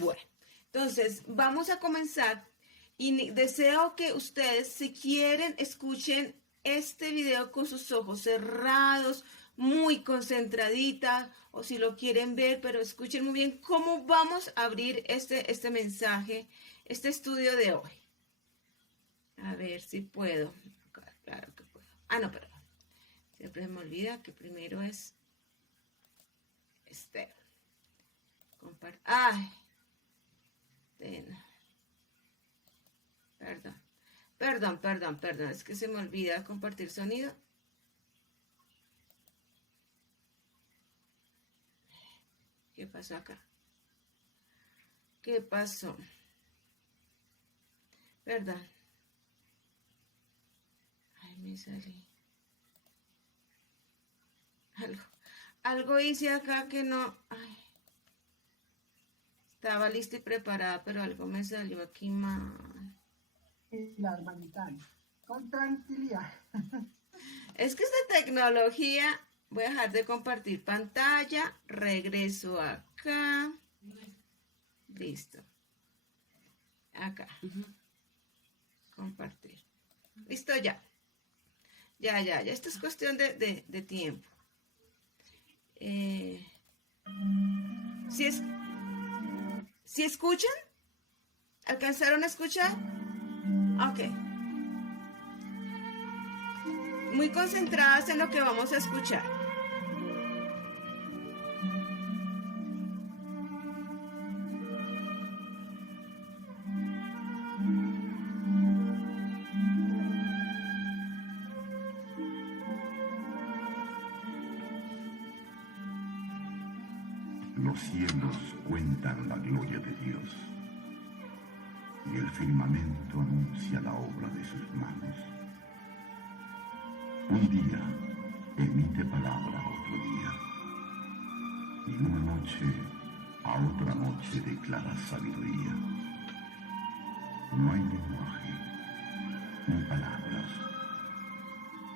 Bueno, entonces vamos a comenzar y deseo que ustedes, si quieren, escuchen este video con sus ojos cerrados, muy concentradita, o si lo quieren ver, pero escuchen muy bien cómo vamos a abrir este mensaje, este estudio de hoy. A ver si puedo. Claro que puedo. Ah, no, perdón. Siempre me olvida que primero es este. Ay. Perdón. Perdón. Es que se me olvida compartir sonido. ¿Qué pasó acá? ¿Qué pasó? Perdón. Ay, me salí. Algo hice acá que no. Ay. Estaba lista y preparada, pero algo me salió aquí mal. Y la hermanita, con tranquilidad. Es que esta tecnología, voy a dejar de compartir pantalla, regreso acá, listo, acá, compartir, listo ya, esto es cuestión de tiempo. ¿Si escuchan? ¿Alcanzaron a escuchar? Ok. Muy concentradas en lo que vamos a escuchar. Los cielos cuentan la gloria de Dios, y el firmamento anuncia la obra de sus manos. Un día emite palabra a otro día, y una noche a otra noche declara sabiduría. No hay lenguaje, ni palabras,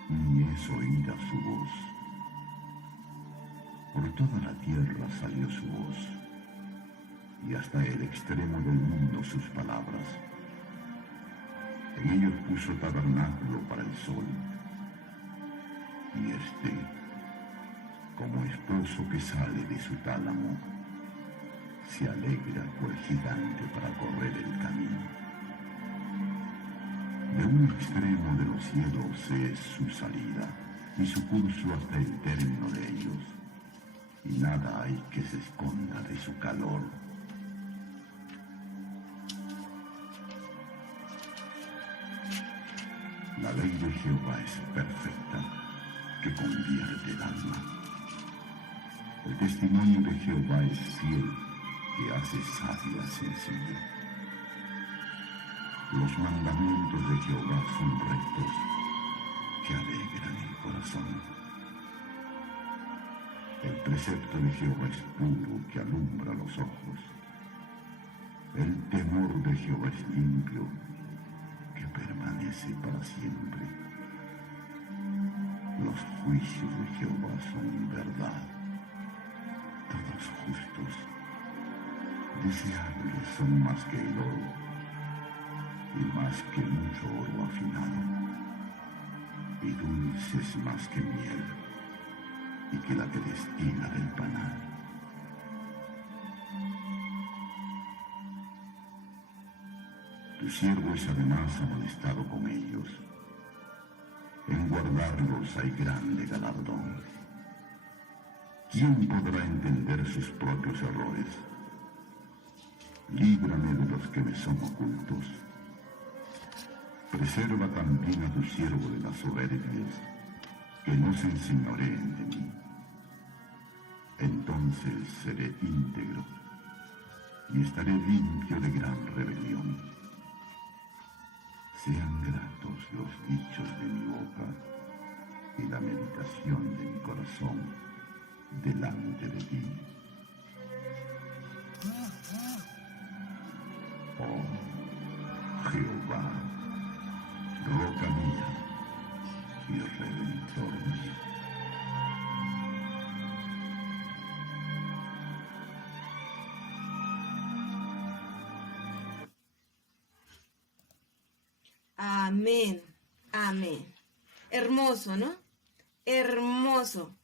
ni es oída su voz. Por toda la tierra salió su voz, y hasta el extremo del mundo sus palabras. En ellos puso tabernáculo para el sol, y como esposo que sale de su tálamo, se alegra cual gigante para correr el camino. De un extremo de los cielos es su salida, y su curso hasta el término de ellos, y nada hay que se esconda de su calor. La ley de Jehová es perfecta, que convierte el alma. El testimonio de Jehová es fiel, que hace sabia sencilla. Los mandamientos de Jehová son rectos, que alegran el corazón. El precepto de Jehová es puro, que alumbra los ojos. El temor de Jehová es limpio, que permanece para siempre. Los juicios de Jehová son verdad, todos justos. Deseables son más que el oro, y más que mucho oro afinado, y dulces más que miel, y que la que destila del panal. Tu siervo es además amonestado con ellos. En guardarlos hay grande galardón. ¿Quién podrá entender sus propios errores? Líbrame de los que me son ocultos. Preserva también a tu siervo de las soberbias, que no se enseñoreen de mí. Entonces seré íntegro y estaré limpio de gran rebelión. Sean gratos los dichos de mi boca y la meditación de mi corazón delante de ti. Oh Jehová, roca mía y redentor mío. Amén. Amén. Hermoso, ¿no? Hermoso.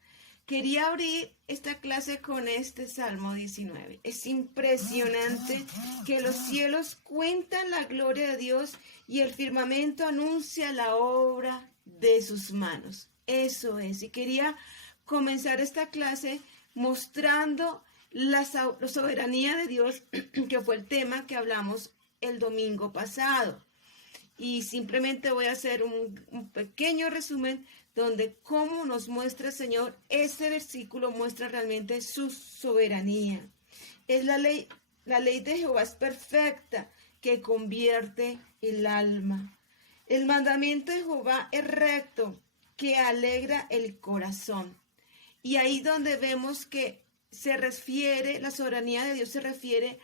Quería abrir esta clase con este Salmo 19. Es impresionante que los cielos cuentan la gloria de Dios y el firmamento anuncia la obra de sus manos. Eso es. Y quería comenzar esta clase mostrando la soberanía de Dios, que fue el tema que hablamos el domingo pasado. Y simplemente voy a hacer un pequeño resumen donde cómo nos muestra el Señor. Este versículo muestra realmente su soberanía. Es la ley de Jehová es perfecta, que convierte el alma. El mandamiento de Jehová es recto, que alegra el corazón. Y ahí donde vemos que la soberanía de Dios se refiere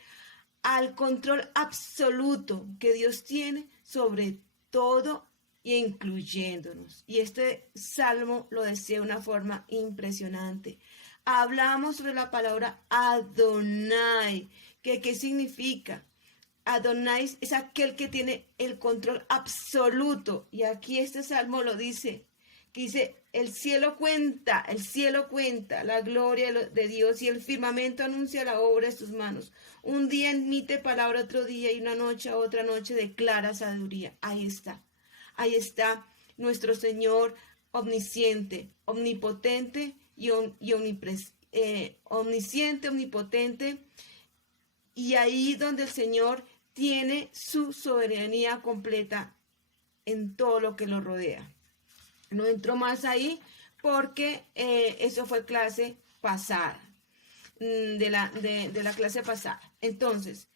al control absoluto que Dios tiene sobre todo e incluyéndonos. Y este salmo lo decía de una forma impresionante. Hablamos sobre la palabra Adonai, que ¿qué significa? Adonai es aquel que tiene el control absoluto. Y aquí este salmo lo dice, que dice, el cielo cuenta la gloria de Dios y el firmamento anuncia la obra de sus manos. Un día emite palabra otro día y una noche a otra noche declara sabiduría. Ahí está nuestro Señor omnisciente, omnipotente y omnisciente, omnipotente. Y ahí donde el Señor tiene su soberanía completa en todo lo que lo rodea. No entro más ahí porque eso fue clase pasada, de la clase pasada. Entonces,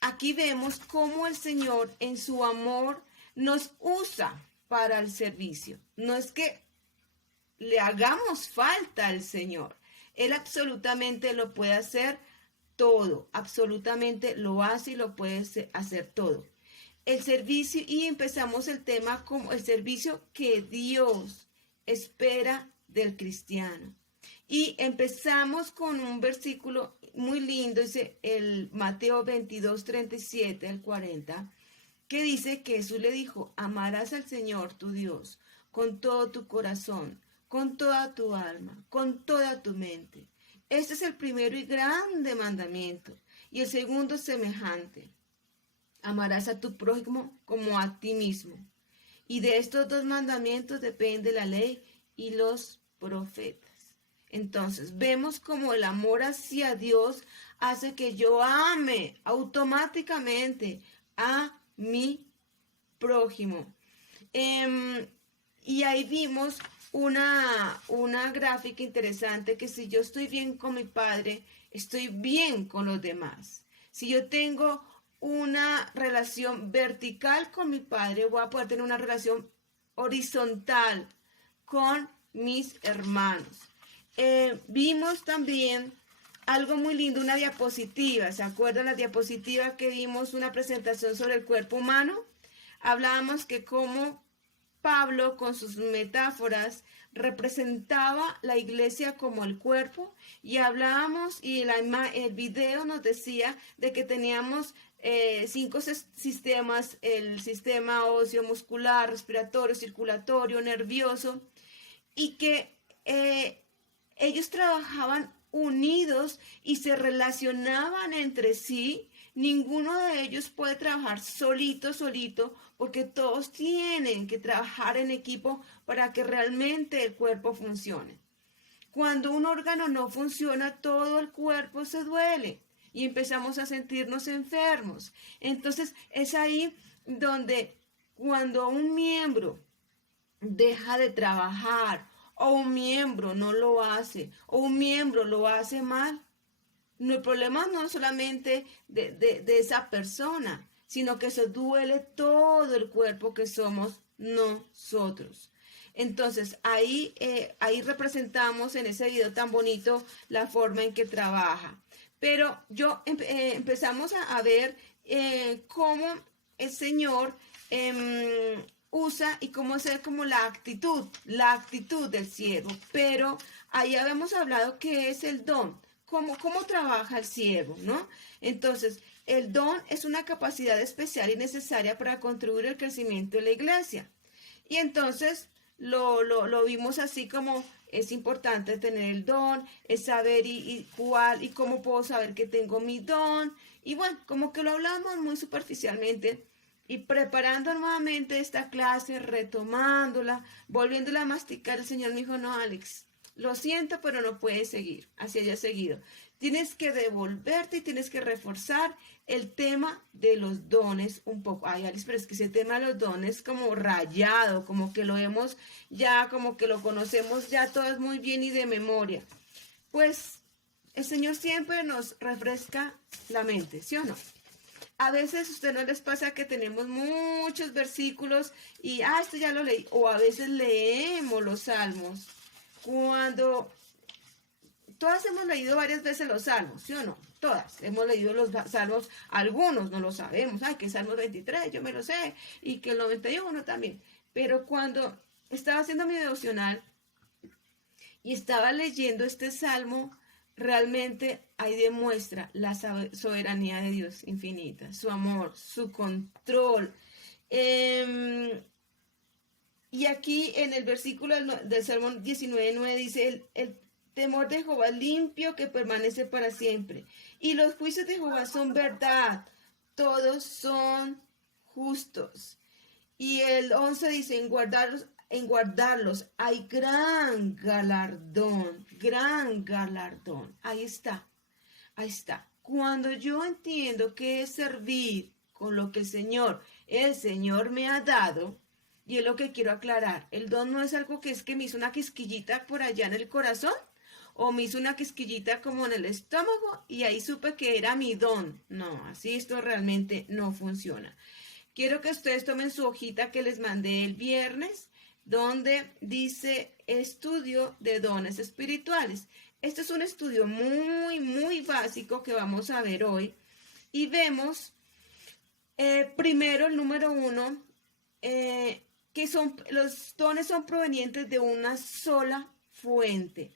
aquí vemos cómo el Señor en su amor nos usa para el servicio. No es que le hagamos falta al Señor. Él absolutamente lo puede hacer todo, absolutamente lo hace y lo puede hacer todo. El servicio, y empezamos el tema como el servicio que Dios espera del cristiano. Y empezamos con un versículo muy lindo, dice el Mateo 22, 37 al 40, que dice que Jesús le dijo, amarás al Señor tu Dios con todo tu corazón, con toda tu alma, con toda tu mente. Este es el primero y grande mandamiento, y el segundo semejante. Amarás a tu prójimo como a ti mismo. Y de estos dos mandamientos depende la ley y los profetas. Entonces, vemos como el amor hacia Dios hace que yo ame automáticamente a mi prójimo. Y ahí vimos una gráfica interesante que si yo estoy bien con mi padre, estoy bien con los demás. Si yo tengo una relación vertical con mi padre, voy a poder tener una relación horizontal con mis hermanos. Vimos también algo muy lindo, una diapositiva. ¿Se acuerdan la diapositiva que vimos, una presentación sobre el cuerpo humano? Hablábamos que cómo Pablo con sus metáforas representaba la iglesia como el cuerpo, y hablábamos y el video nos decía de que teníamos 5 sistemas: el sistema óseo, muscular, respiratorio, circulatorio, nervioso, y que ellos trabajaban unidos y se relacionaban entre sí. Ninguno de ellos puede trabajar solito, porque todos tienen que trabajar en equipo para que realmente el cuerpo funcione. Cuando un órgano no funciona, todo el cuerpo se duele y empezamos a sentirnos enfermos. Entonces es ahí donde cuando un miembro deja de trabajar, o un miembro no lo hace, o un miembro lo hace mal, el problema no es solamente de esa persona, sino que se duele todo el cuerpo que somos nosotros. Entonces, ahí representamos en ese video tan bonito la forma en que trabaja. Pero empezamos a ver cómo el Señor usa y cómo es como la actitud del siervo. Pero ahí habíamos hablado que es el don. cómo trabaja el ciego, ¿no? Entonces, el don es una capacidad especial y necesaria para contribuir al crecimiento de la iglesia. Y entonces lo vimos así como es importante tener el don, es saber y cuál y cómo puedo saber que tengo mi don. Y bueno, como que lo hablamos muy superficialmente y preparando nuevamente esta clase, retomándola, volviéndola a masticar, el Señor me dijo, no, Alex, lo siento, pero no puedes seguir, así haya seguido. Tienes que devolverte y tienes que reforzar el tema de los dones un poco. Ay, Alex, pero es que ese tema de los dones como rayado, como que lo hemos ya, como que lo conocemos ya todos muy bien y de memoria. Pues el Señor siempre nos refresca la mente, ¿sí o no? A veces a usted no les pasa que tenemos muchos versículos y, esto ya lo leí, o a veces leemos los salmos. Cuando todas hemos leído varias veces los salmos, ¿sí o no? Todas hemos leído los salmos, algunos no lo sabemos, que el Salmo 23 yo me lo sé, y que el 91 también. Pero cuando estaba haciendo mi devocional y estaba leyendo este salmo, realmente ahí demuestra la soberanía de Dios infinita, su amor, su control. Y aquí en el versículo del Salmo 19:9 dice, el temor de Jehová limpio que permanece para siempre. Y los juicios de Jehová son verdad, todos son justos. Y el 11 dice, en guardarlos hay gran galardón, gran galardón. Ahí está, ahí está. Cuando yo entiendo que es servir con lo que el Señor me ha dado, y es lo que quiero aclarar, el don no es algo que es que me hizo una quisquillita por allá en el corazón, o me hizo una quisquillita como en el estómago, y ahí supe que era mi don. No, así esto realmente no funciona. Quiero que ustedes tomen su hojita que les mandé el viernes, donde dice estudio de dones espirituales. Este es un estudio muy, muy básico que vamos a ver hoy. Y vemos primero el número 1, que los dones son provenientes de una sola fuente,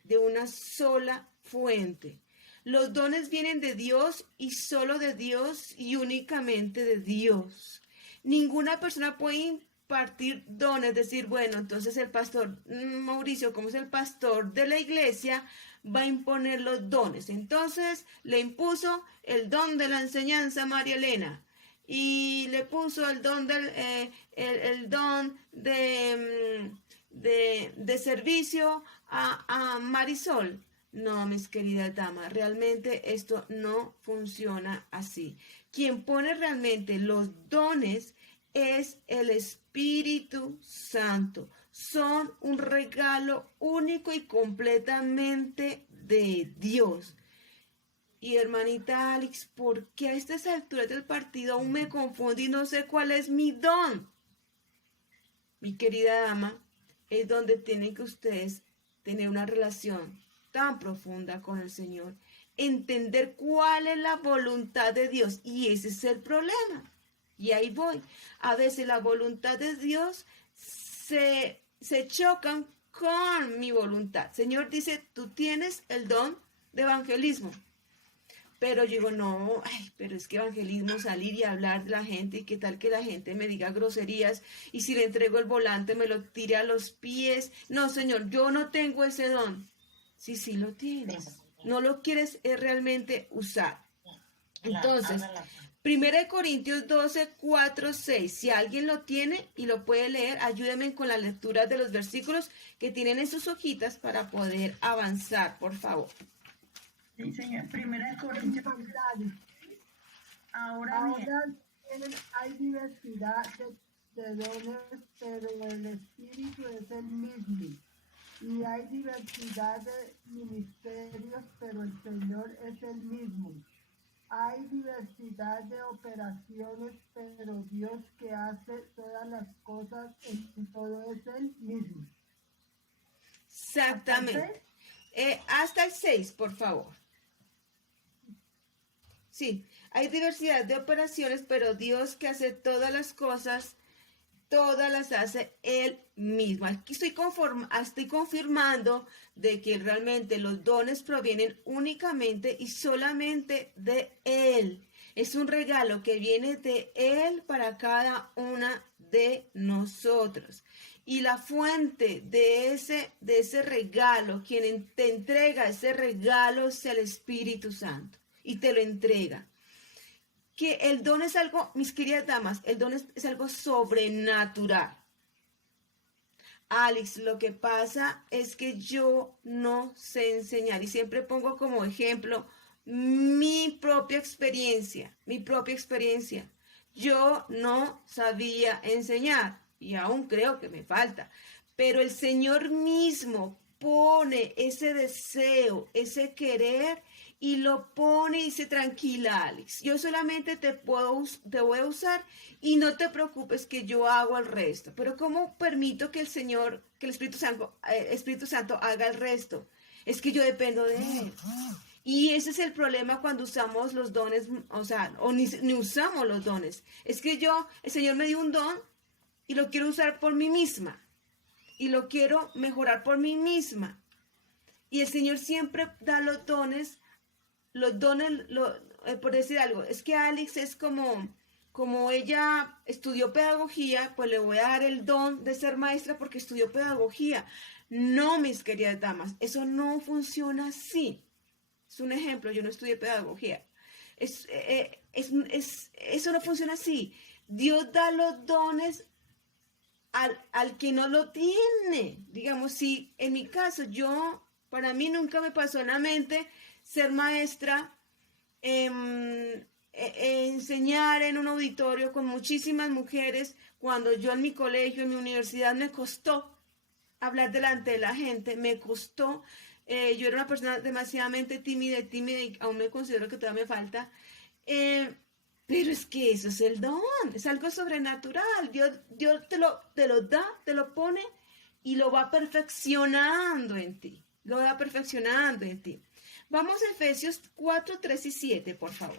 Los dones vienen de Dios y solo de Dios y únicamente de Dios. Ninguna persona puede impartir dones, decir, bueno, entonces el pastor Mauricio, como es el pastor de la iglesia, va a imponer los dones. Entonces le impuso el don de la enseñanza a María Elena y le puso el don el don de servicio a Marisol. No, mis queridas damas, realmente esto no funciona así. Quien pone realmente los dones es el Espíritu Santo. Son un regalo único y completamente de Dios. Y hermanita Alex, ¿por qué a estas alturas del partido aún me confundo y no sé cuál es mi don? Mi querida dama, es donde tienen que ustedes tener una relación tan profunda con el Señor, entender cuál es la voluntad de Dios, y ese es el problema. Y ahí voy. A veces la voluntad de Dios se chocan con mi voluntad. Señor dice, tú tienes el don de evangelismo. Pero yo digo, no, pero es que evangelismo, salir y hablar de la gente, y qué tal que la gente me diga groserías, y si le entrego el volante me lo tire a los pies. No, Señor, yo no tengo ese don. Sí lo tienes. No lo quieres realmente usar. Entonces, 1 Corintios 12, 4, 6. Si alguien lo tiene y lo puede leer, ayúdenme con la lectura de los versículos que tienen en sus hojitas para poder avanzar, por favor. Sí, señor. 1 Corintios. Ahora bien, hay diversidad de dones, pero el Espíritu es el mismo. Y hay diversidad de ministerios, pero el Señor es el mismo. Hay diversidad de operaciones, pero Dios que hace todas las cosas en todo es el mismo. Exactamente. Hasta el 6, por favor. Sí, hay diversidad de operaciones, pero Dios que hace todas las cosas todas las hace Él mismo. Aquí estoy confirmando de que realmente los dones provienen únicamente y solamente de Él. Es un regalo que viene de Él para cada una de nosotros. Y la fuente de ese regalo, quien te entrega ese regalo es el Espíritu Santo y te lo entrega. Que el don es algo, mis queridas damas, el don es algo sobrenatural. Alex, lo que pasa es que yo no sé enseñar y siempre pongo como ejemplo mi propia experiencia. Yo no sabía enseñar y aún creo que me falta, pero el Señor mismo pone ese deseo, ese querer y lo pone y dice, tranquila, Alex, yo solamente te voy a usar y no te preocupes que yo hago el resto. Pero ¿cómo permito que el Espíritu Santo haga el resto? Es que yo dependo de Él. Y ese es el problema cuando usamos los dones, o ni usamos los dones. Es que el Señor me dio un don y lo quiero usar por mí misma. Y lo quiero mejorar por mí misma. Y el Señor siempre da los dones, por decir algo. Es que Alex es como ella estudió pedagogía, pues le voy a dar el don de ser maestra porque estudió pedagogía. No, mis queridas damas, eso no funciona así. Es un ejemplo, yo no estudié pedagogía. Eso no funciona así. Dios da los dones al que no lo tiene. Digamos, si en mi caso, para mí nunca me pasó en la mente ser maestra, enseñar en un auditorio con muchísimas mujeres, cuando yo en mi colegio, en mi universidad, me costó hablar delante de la gente, me costó. Yo era una persona demasiadamente tímida y aún me considero que todavía me falta. Pero es que eso es el don, es algo sobrenatural. Dios te lo da, te lo pone y lo va perfeccionando en ti. Vamos a Efesios 4, 3 y 7, por favor.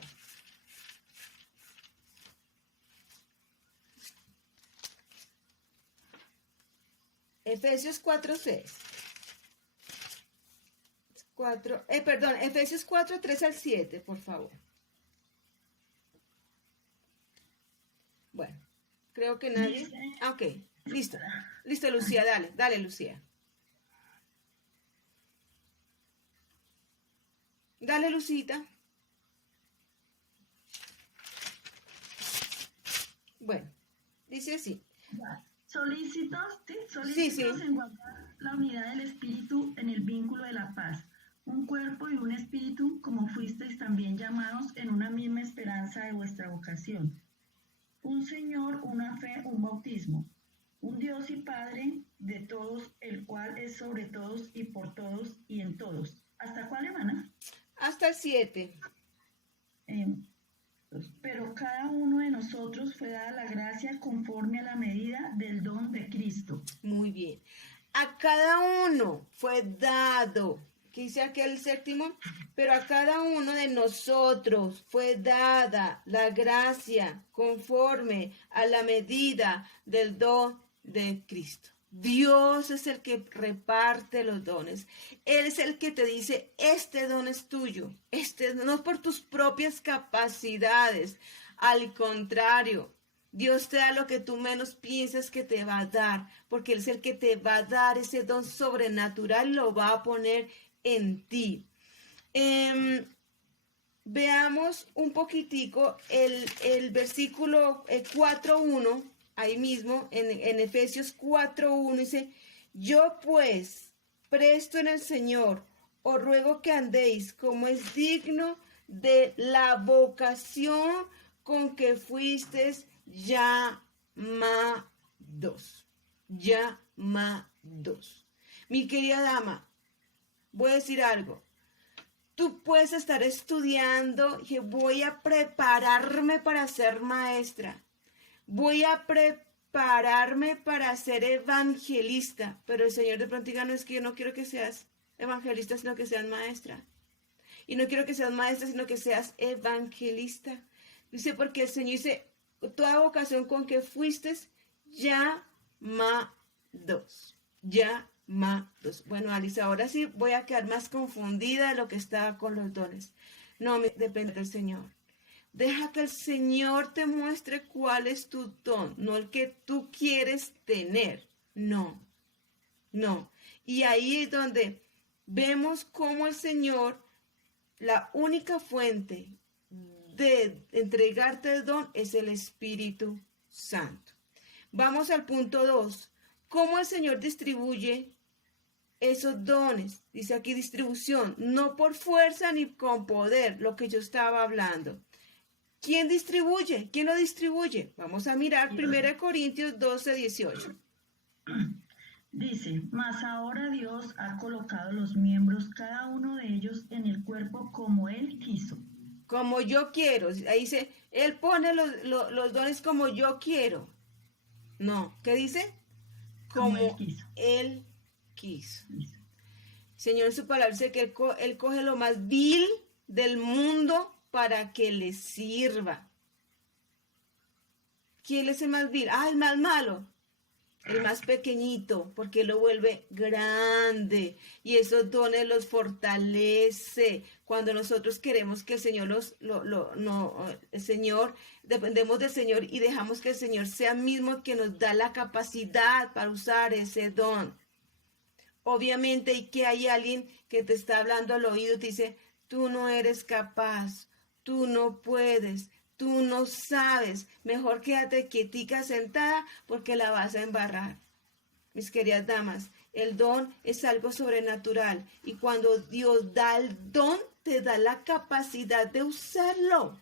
Efesios 4, 6. Efesios 4, 3 al 7, por favor. Bueno, creo que nadie. Ok, listo. Listo, Lucía, dale, Lucía. Dale, Lucita. Bueno, dice así. Solícitos Sí. en guardar la unidad del espíritu en el vínculo de la paz. Un cuerpo y un espíritu, como fuisteis también llamados en una misma esperanza de vuestra vocación. Un Señor, una fe, un bautismo. Un Dios y Padre de todos, el cual es sobre todos y por todos y en todos. ¿Hasta cuál, hermana? Hasta el 7. Pero cada uno de nosotros fue dada la gracia conforme a la medida del don de Cristo. Muy bien. A cada uno fue dado, ¿qué dice aquí el 7? Pero a cada uno de nosotros fue dada la gracia conforme a la medida del don de Cristo. Dios es el que reparte los dones. Él es el que te dice, este don es tuyo. No es por tus propias capacidades. Al contrario, Dios te da lo que tú menos piensas que te va a dar, porque Él es el que te va a dar ese don sobrenatural, lo va a poner en ti. Veamos un poquitico el versículo 4.1. Ahí mismo, en Efesios 4.1 dice, yo pues, presto en el Señor, os ruego que andéis como es digno de la vocación con que fuisteis llamados. Mi querida dama, voy a decir algo. Tú puedes estar estudiando y voy a prepararme para ser maestra. Voy a prepararme para ser evangelista, pero el Señor de pronto diga, no, es que yo no quiero que seas evangelista, sino que seas maestra. Y no quiero que seas maestra, sino que seas evangelista. Dice, porque el Señor dice, toda vocación con que fuiste llamados. Llamados. Bueno, Alice, ahora sí voy a quedar más confundida de lo que estaba con los dones. No, depende del Señor. Deja que el Señor te muestre cuál es tu don, no el que tú quieres tener. No, no. Y ahí es donde vemos cómo el Señor, la única fuente de entregarte el don es el Espíritu Santo. Vamos al punto 2. ¿Cómo el Señor distribuye esos dones? Dice aquí distribución, no por fuerza ni con poder, lo que yo estaba hablando. ¿Quién distribuye? ¿Quién lo distribuye? Vamos a mirar 1 Corintios 12, 18. Dice, mas ahora Dios ha colocado los miembros, cada uno de ellos, en el cuerpo como Él quiso. Como yo quiero. Ahí dice, Él pone los dones como yo quiero. No, ¿qué dice? Como Él quiso. Señor, en su palabra dice que él coge lo más vil del mundo para que le sirva. ¿Quién es el más vil? El más malo. El más pequeñito, porque lo vuelve grande. Y esos dones los fortalece. Cuando nosotros queremos que el Señor el Señor, dependemos del Señor y dejamos que el Señor sea mismo que nos da la capacidad para usar ese don. Obviamente, y que hay alguien que te está hablando al oído y te dice, tú no eres capaz, tú no puedes, tú no sabes, mejor quédate quietica sentada porque la vas a embarrar. Mis queridas damas, el don es algo sobrenatural y cuando Dios da el don, te da la capacidad de usarlo.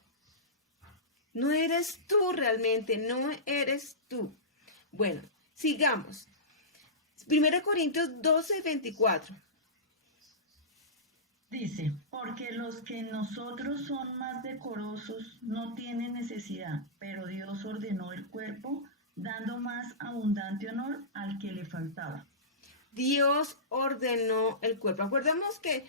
No eres tú realmente, no eres tú. Bueno, sigamos. 1 Corintios 12, 24. Dice, porque los que en nosotros son más decorosos no tienen necesidad, pero Dios ordenó el cuerpo, dando más abundante honor al que le faltaba. Dios ordenó el cuerpo. Acordemos que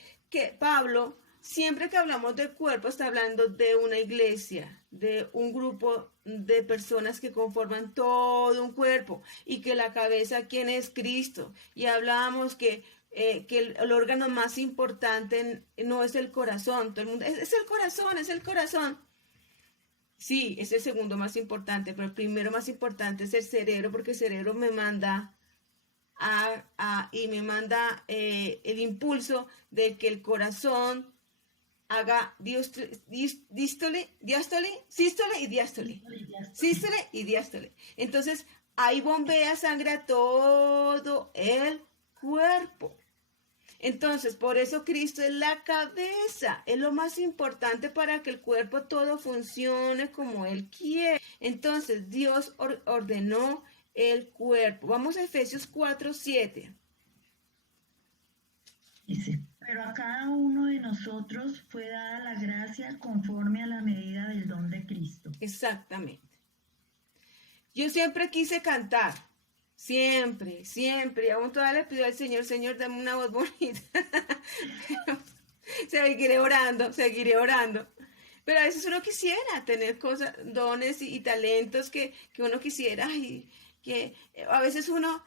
Pablo, siempre que hablamos del cuerpo, está hablando de una iglesia, de un grupo de personas que conforman todo un cuerpo y que la cabeza, ¿quién es? Cristo. Y hablábamos que el órgano más importante no es el corazón. Todo el mundo, es el corazón, es el corazón. Sí, es el segundo más importante, pero el primero más importante es el cerebro, porque el cerebro me manda y me manda el impulso de que el corazón haga sístole y diástole. Sístole y diástole. Entonces, ahí bombea sangre a todo el cuerpo. Entonces, por eso Cristo es la cabeza, es lo más importante para que el cuerpo todo funcione como Él quiere. Entonces, Dios ordenó el cuerpo. Vamos a Efesios 4, 7. Dice, pero a cada uno de nosotros fue dada la gracia conforme a la medida del don de Cristo. Exactamente. Yo siempre quise cantar. Siempre, y aún todavía le pido al Señor, Señor, dame una voz bonita. Seguiré orando. Pero a veces uno quisiera tener cosas, dones y talentos que uno quisiera y que a veces uno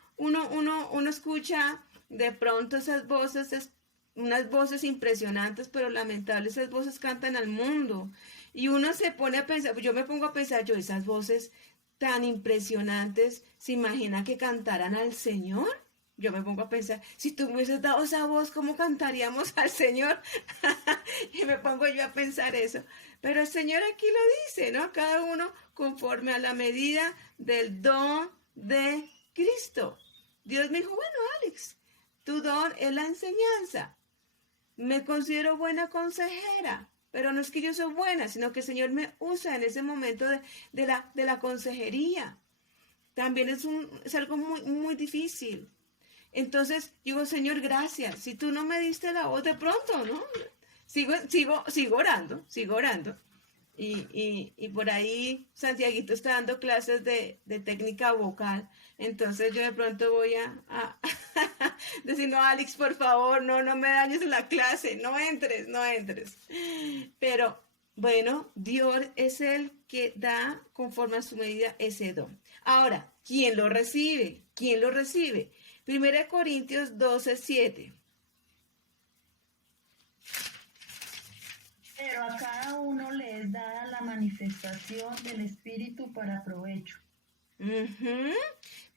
escucha de pronto esas voces, unas voces impresionantes, pero lamentables, esas voces cantan al mundo. Y uno se pone a pensar, yo me pongo a pensar, esas voces tan impresionantes, ¿se imagina que cantaran al Señor? Yo me pongo a pensar, si tú me hubieses dado esa voz, ¿cómo cantaríamos al Señor? Y me pongo yo a pensar eso. Pero el Señor aquí lo dice, ¿no? Cada uno conforme a la medida del don de Cristo. Dios me dijo, bueno, Alex, tu don es la enseñanza. Me considero buena consejera. Pero no es que yo soy buena, sino que el Señor me usa en ese momento de la consejería. También es algo muy, muy difícil. Entonces, digo, Señor, gracias. Si tú no me diste la voz de pronto, ¿no? Sigo orando. Y por ahí Santiaguito está dando clases de técnica vocal. Entonces yo de pronto voy a decir, no, Alex, por favor, no me dañes la clase, no entres. Pero Bueno, Dios es el que da conforme a su medida ese don. Ahora, ¿quién lo recibe? ¿Quién lo recibe? 1 Corintios 12:7. Pero a cada uno le es dada la manifestación del Espíritu para provecho. Ujú.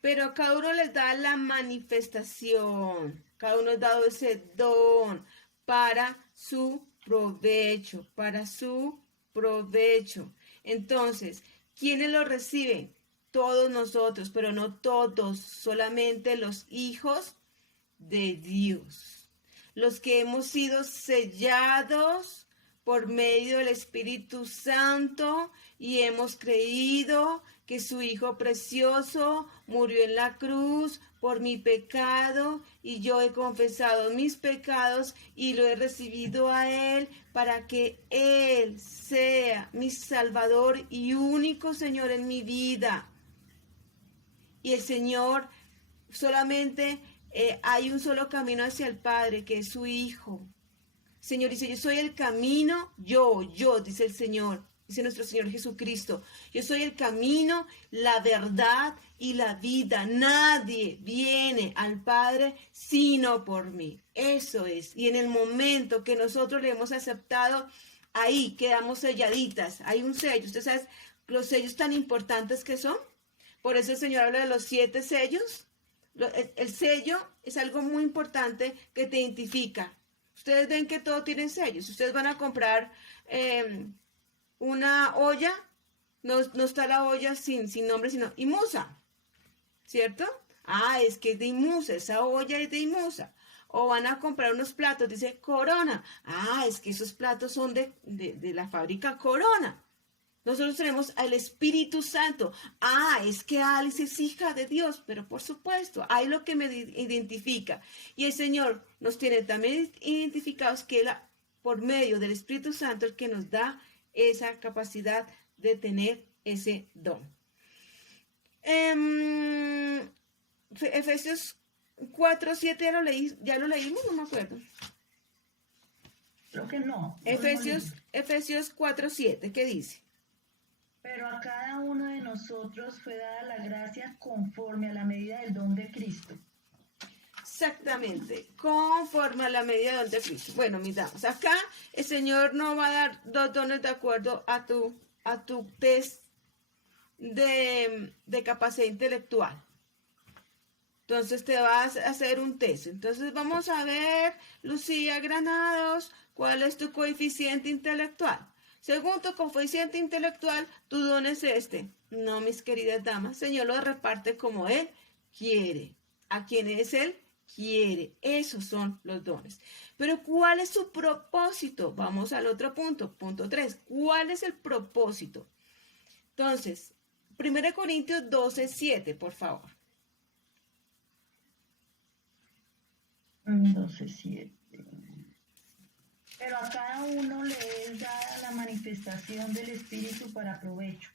Pero a cada uno les da la manifestación. Cada uno es dado ese don para su provecho, para su provecho. Entonces, ¿quiénes lo reciben? Todos nosotros, pero no todos, solamente los hijos de Dios. Los que hemos sido sellados por medio del Espíritu Santo y hemos creído que su Hijo precioso murió en la cruz por mi pecado y yo he confesado mis pecados y lo he recibido a Él para que Él sea mi Salvador y único Señor en mi vida. Y el Señor solamente hay un solo camino hacia el Padre, que es su Hijo. Señor dice, yo soy el camino, dice el Señor, dice nuestro Señor Jesucristo. Yo soy el camino, la verdad y la vida. Nadie viene al Padre sino por mí. Eso es. Y en el momento que nosotros le hemos aceptado, ahí quedamos selladitas. Hay un sello. Usted sabe los sellos tan importantes que son. Por eso el Señor habla de los 7 sellos. El sello es algo muy importante que te identifica. Ustedes ven que todo tiene sellos. Ustedes van a comprar una olla, no está la olla sin nombre, sino Imusa, ¿cierto? Ah, es que es de Imusa, esa olla es de Imusa. O van a comprar unos platos, dice Corona. Ah, es que esos platos son de la fábrica Corona. Nosotros tenemos al Espíritu Santo. Ah, es que Alice es hija de Dios, pero por supuesto, hay lo que me identifica. Y el Señor nos tiene también identificados que Él, por medio del Espíritu Santo, el que nos da esa capacidad de tener ese don. Efesios 4:7 ya lo leímos, no me acuerdo. Creo que no. Efesios 4:7, ¿qué dice? Pero a cada uno de nosotros fue dada la gracia conforme a la medida del don de Cristo. Exactamente, conforme a la medida del don de Cristo. Bueno, mis damas, acá el Señor no va a dar 2 dones de acuerdo a tu test de capacidad intelectual. Entonces te vas a hacer un test. Entonces vamos a ver, Lucía Granados, ¿cuál es tu coeficiente intelectual? Según tu coeficiente intelectual, tu don es este. No, mis queridas damas, el Señor lo reparte como Él quiere. ¿A quién es Él? Quiere. Esos son los dones. Pero ¿cuál es su propósito? Vamos al otro punto, punto 3. ¿Cuál es el propósito? Entonces, 1 Corintios 12:7, por favor. 12:7. Pero a cada uno le es dada la manifestación del Espíritu para provecho.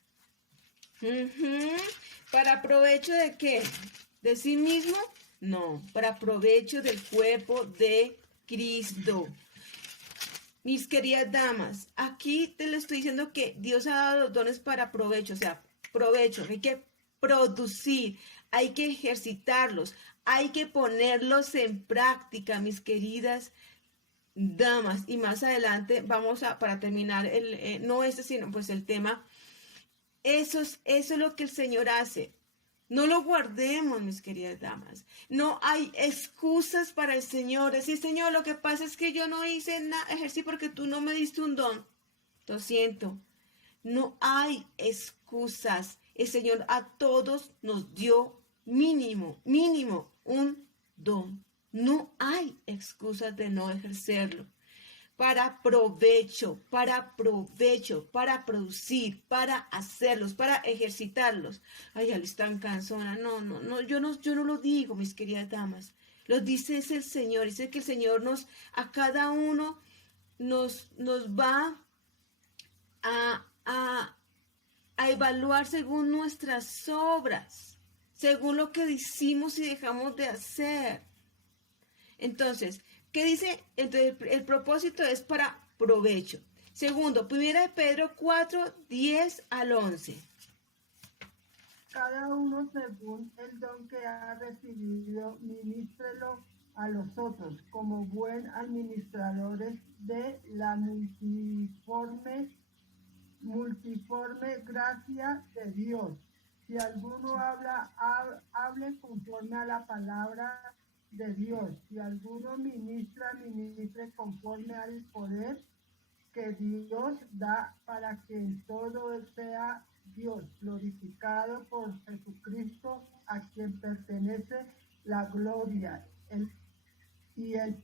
¿Para provecho de qué? ¿De sí mismo? No, para provecho del cuerpo de Cristo. Mis queridas damas, aquí te lo estoy diciendo que Dios ha dado los dones para provecho, o sea, provecho, hay que producir, hay que ejercitarlos, hay que ponerlos en práctica, mis queridas damas. Y más adelante vamos para terminar, no sino pues el tema, eso es lo que el Señor hace. No lo guardemos, mis queridas damas. No hay excusas para el Señor. Decir, Señor, lo que pasa es que yo no hice ejercicio porque tú no me diste un don. Lo siento. No hay excusas. El Señor a todos nos dio mínimo un don. No hay excusas de no ejercerlo. Para provecho, para producir, para hacerlos, para ejercitarlos. Ay, ya están cansona. No, yo no lo digo, mis queridas damas. Lo dice es el Señor. Dice que el Señor a cada uno nos va a evaluar según nuestras obras, según lo que decimos y dejamos de hacer. Entonces, ¿qué dice? Entonces, el propósito es para provecho. Segundo, 1 Pedro 4, 10 al 11. Cada uno según el don que ha recibido, ministrelo a los otros como buen administradores de la multiforme gracia de Dios. Si alguno habla, hable conforme a la palabra de Dios. Si alguno ministre conforme al poder que Dios da para que en todo sea Dios glorificado por Jesucristo, a quien pertenece la gloria y el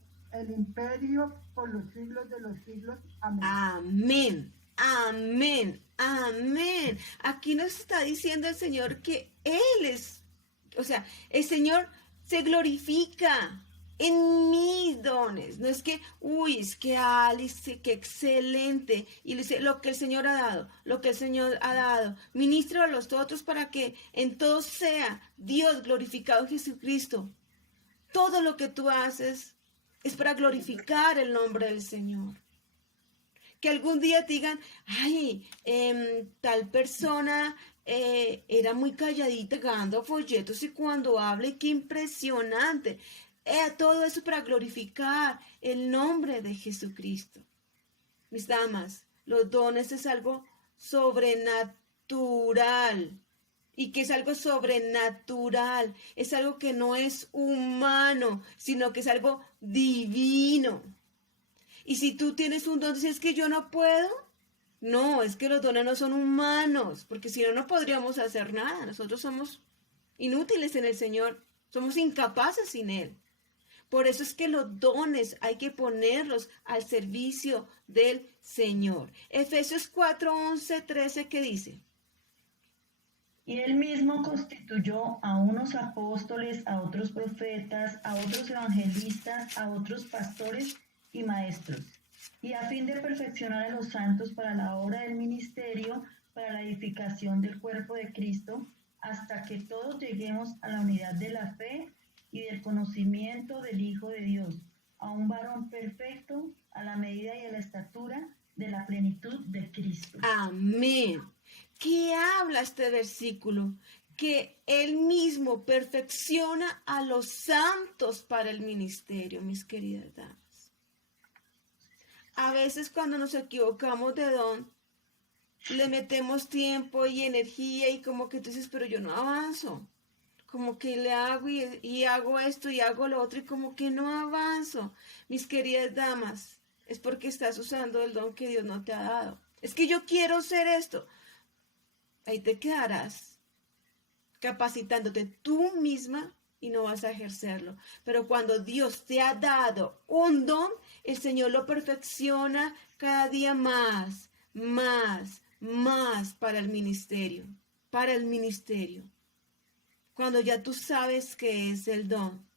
imperio por los siglos de los siglos. Amén. Amén, amén, amén. Aquí nos está diciendo el Señor que Él es, o sea, el Señor se glorifica en mis dones. No es que, uy, es que Alice, qué excelente. Y dice, lo que el Señor ha dado, lo que el Señor ha dado. Ministro a los otros para que en todo sea Dios glorificado en Jesucristo. Todo lo que tú haces es para glorificar el nombre del Señor. Que algún día te digan, ay, tal persona era muy calladita, dando folletos y cuando habla, qué impresionante. Todo eso para glorificar el nombre de Jesucristo. Mis damas, los dones es algo sobrenatural. Y que es algo sobrenatural. Es algo que no es humano, sino que es algo divino. Y si tú tienes un don, dices que yo no puedo. No, es que los dones no son humanos, porque si no, no podríamos hacer nada. Nosotros somos inútiles en el Señor. Somos incapaces sin Él. Por eso es que los dones hay que ponerlos al servicio del Señor. Efesios 4, 11, 13, ¿qué dice? Y él mismo constituyó a unos apóstoles, a otros profetas, a otros evangelistas, a otros pastores y maestros, y a fin de perfeccionar a los santos para la obra del ministerio, para la edificación del cuerpo de Cristo, hasta que todos lleguemos a la unidad de la fe y del conocimiento del Hijo de Dios, a un varón perfecto, a la medida y a la estatura de la plenitud de Cristo. Amén. ¿Qué habla este versículo? Que Él mismo perfecciona a los santos para el ministerio, mis queridas damas. A veces cuando nos equivocamos de don, le metemos tiempo y energía y como que tú dices, pero yo no avanzo. Como que le hago y hago esto y hago lo otro y como que no avanzo. Mis queridas damas, es porque estás usando el don que Dios no te ha dado. Es que yo quiero hacer esto. Ahí te quedarás capacitándote tú misma y no vas a ejercerlo. Pero cuando Dios te ha dado un don, el Señor lo perfecciona cada día más, más, más para el ministerio. Para el ministerio. Cuando ya tú sabes qué es el don.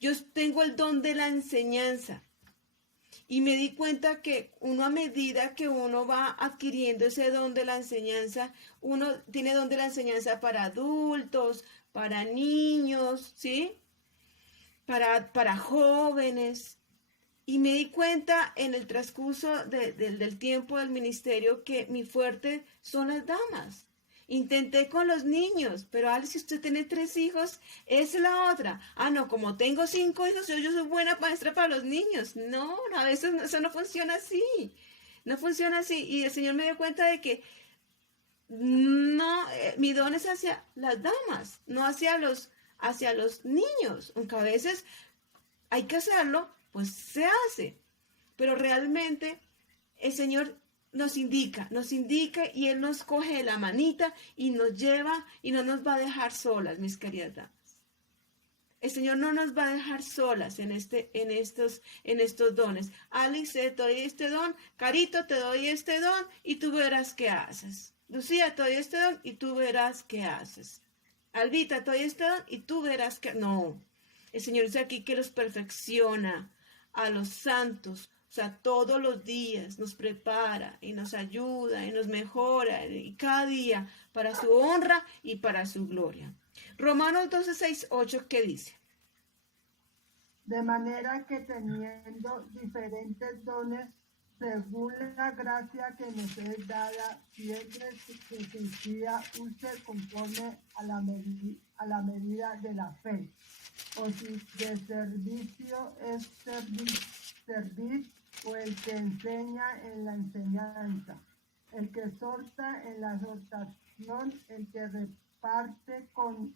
Yo tengo el don de la enseñanza. Y me di cuenta que uno a medida que uno va adquiriendo ese don de la enseñanza, uno tiene don de la enseñanza para adultos, para niños, ¿sí? Para jóvenes. Y me di cuenta en el transcurso del tiempo del ministerio que mi fuerte son las damas. Intenté con los niños, pero Alice, si usted tiene 3 hijos, es la otra. Ah, no, como tengo 5 hijos, yo soy buena maestra para los niños. No, a veces eso no funciona así. No funciona así. Y el Señor me dio cuenta de que no, mi don es hacia las damas, no hacia los niños. Aunque a veces hay que hacerlo, pues se hace. Pero realmente el Señor nos indica y Él nos coge de la manita y nos lleva y no nos va a dejar solas, mis queridas damas. El Señor no nos va a dejar solas en estos dones. Alice, te doy este don, Carito, te doy este don y tú verás qué haces. Lucía, te doy este don y tú verás qué haces. Albita, te doy este don y tú verás qué... No, el Señor dice aquí que los perfecciona a los santos. O sea, todos los días nos prepara y nos ayuda y nos mejora y cada día para su honra y para su gloria. Romanos 12, 6, 8, ¿qué dice? De manera que teniendo diferentes dones, según la gracia que nos es dada, siempre que se quiera use conforme a la medida de la fe. O si de servicio es servir, o el que enseña en la enseñanza, el que exhorta en la exhortación, el que reparte con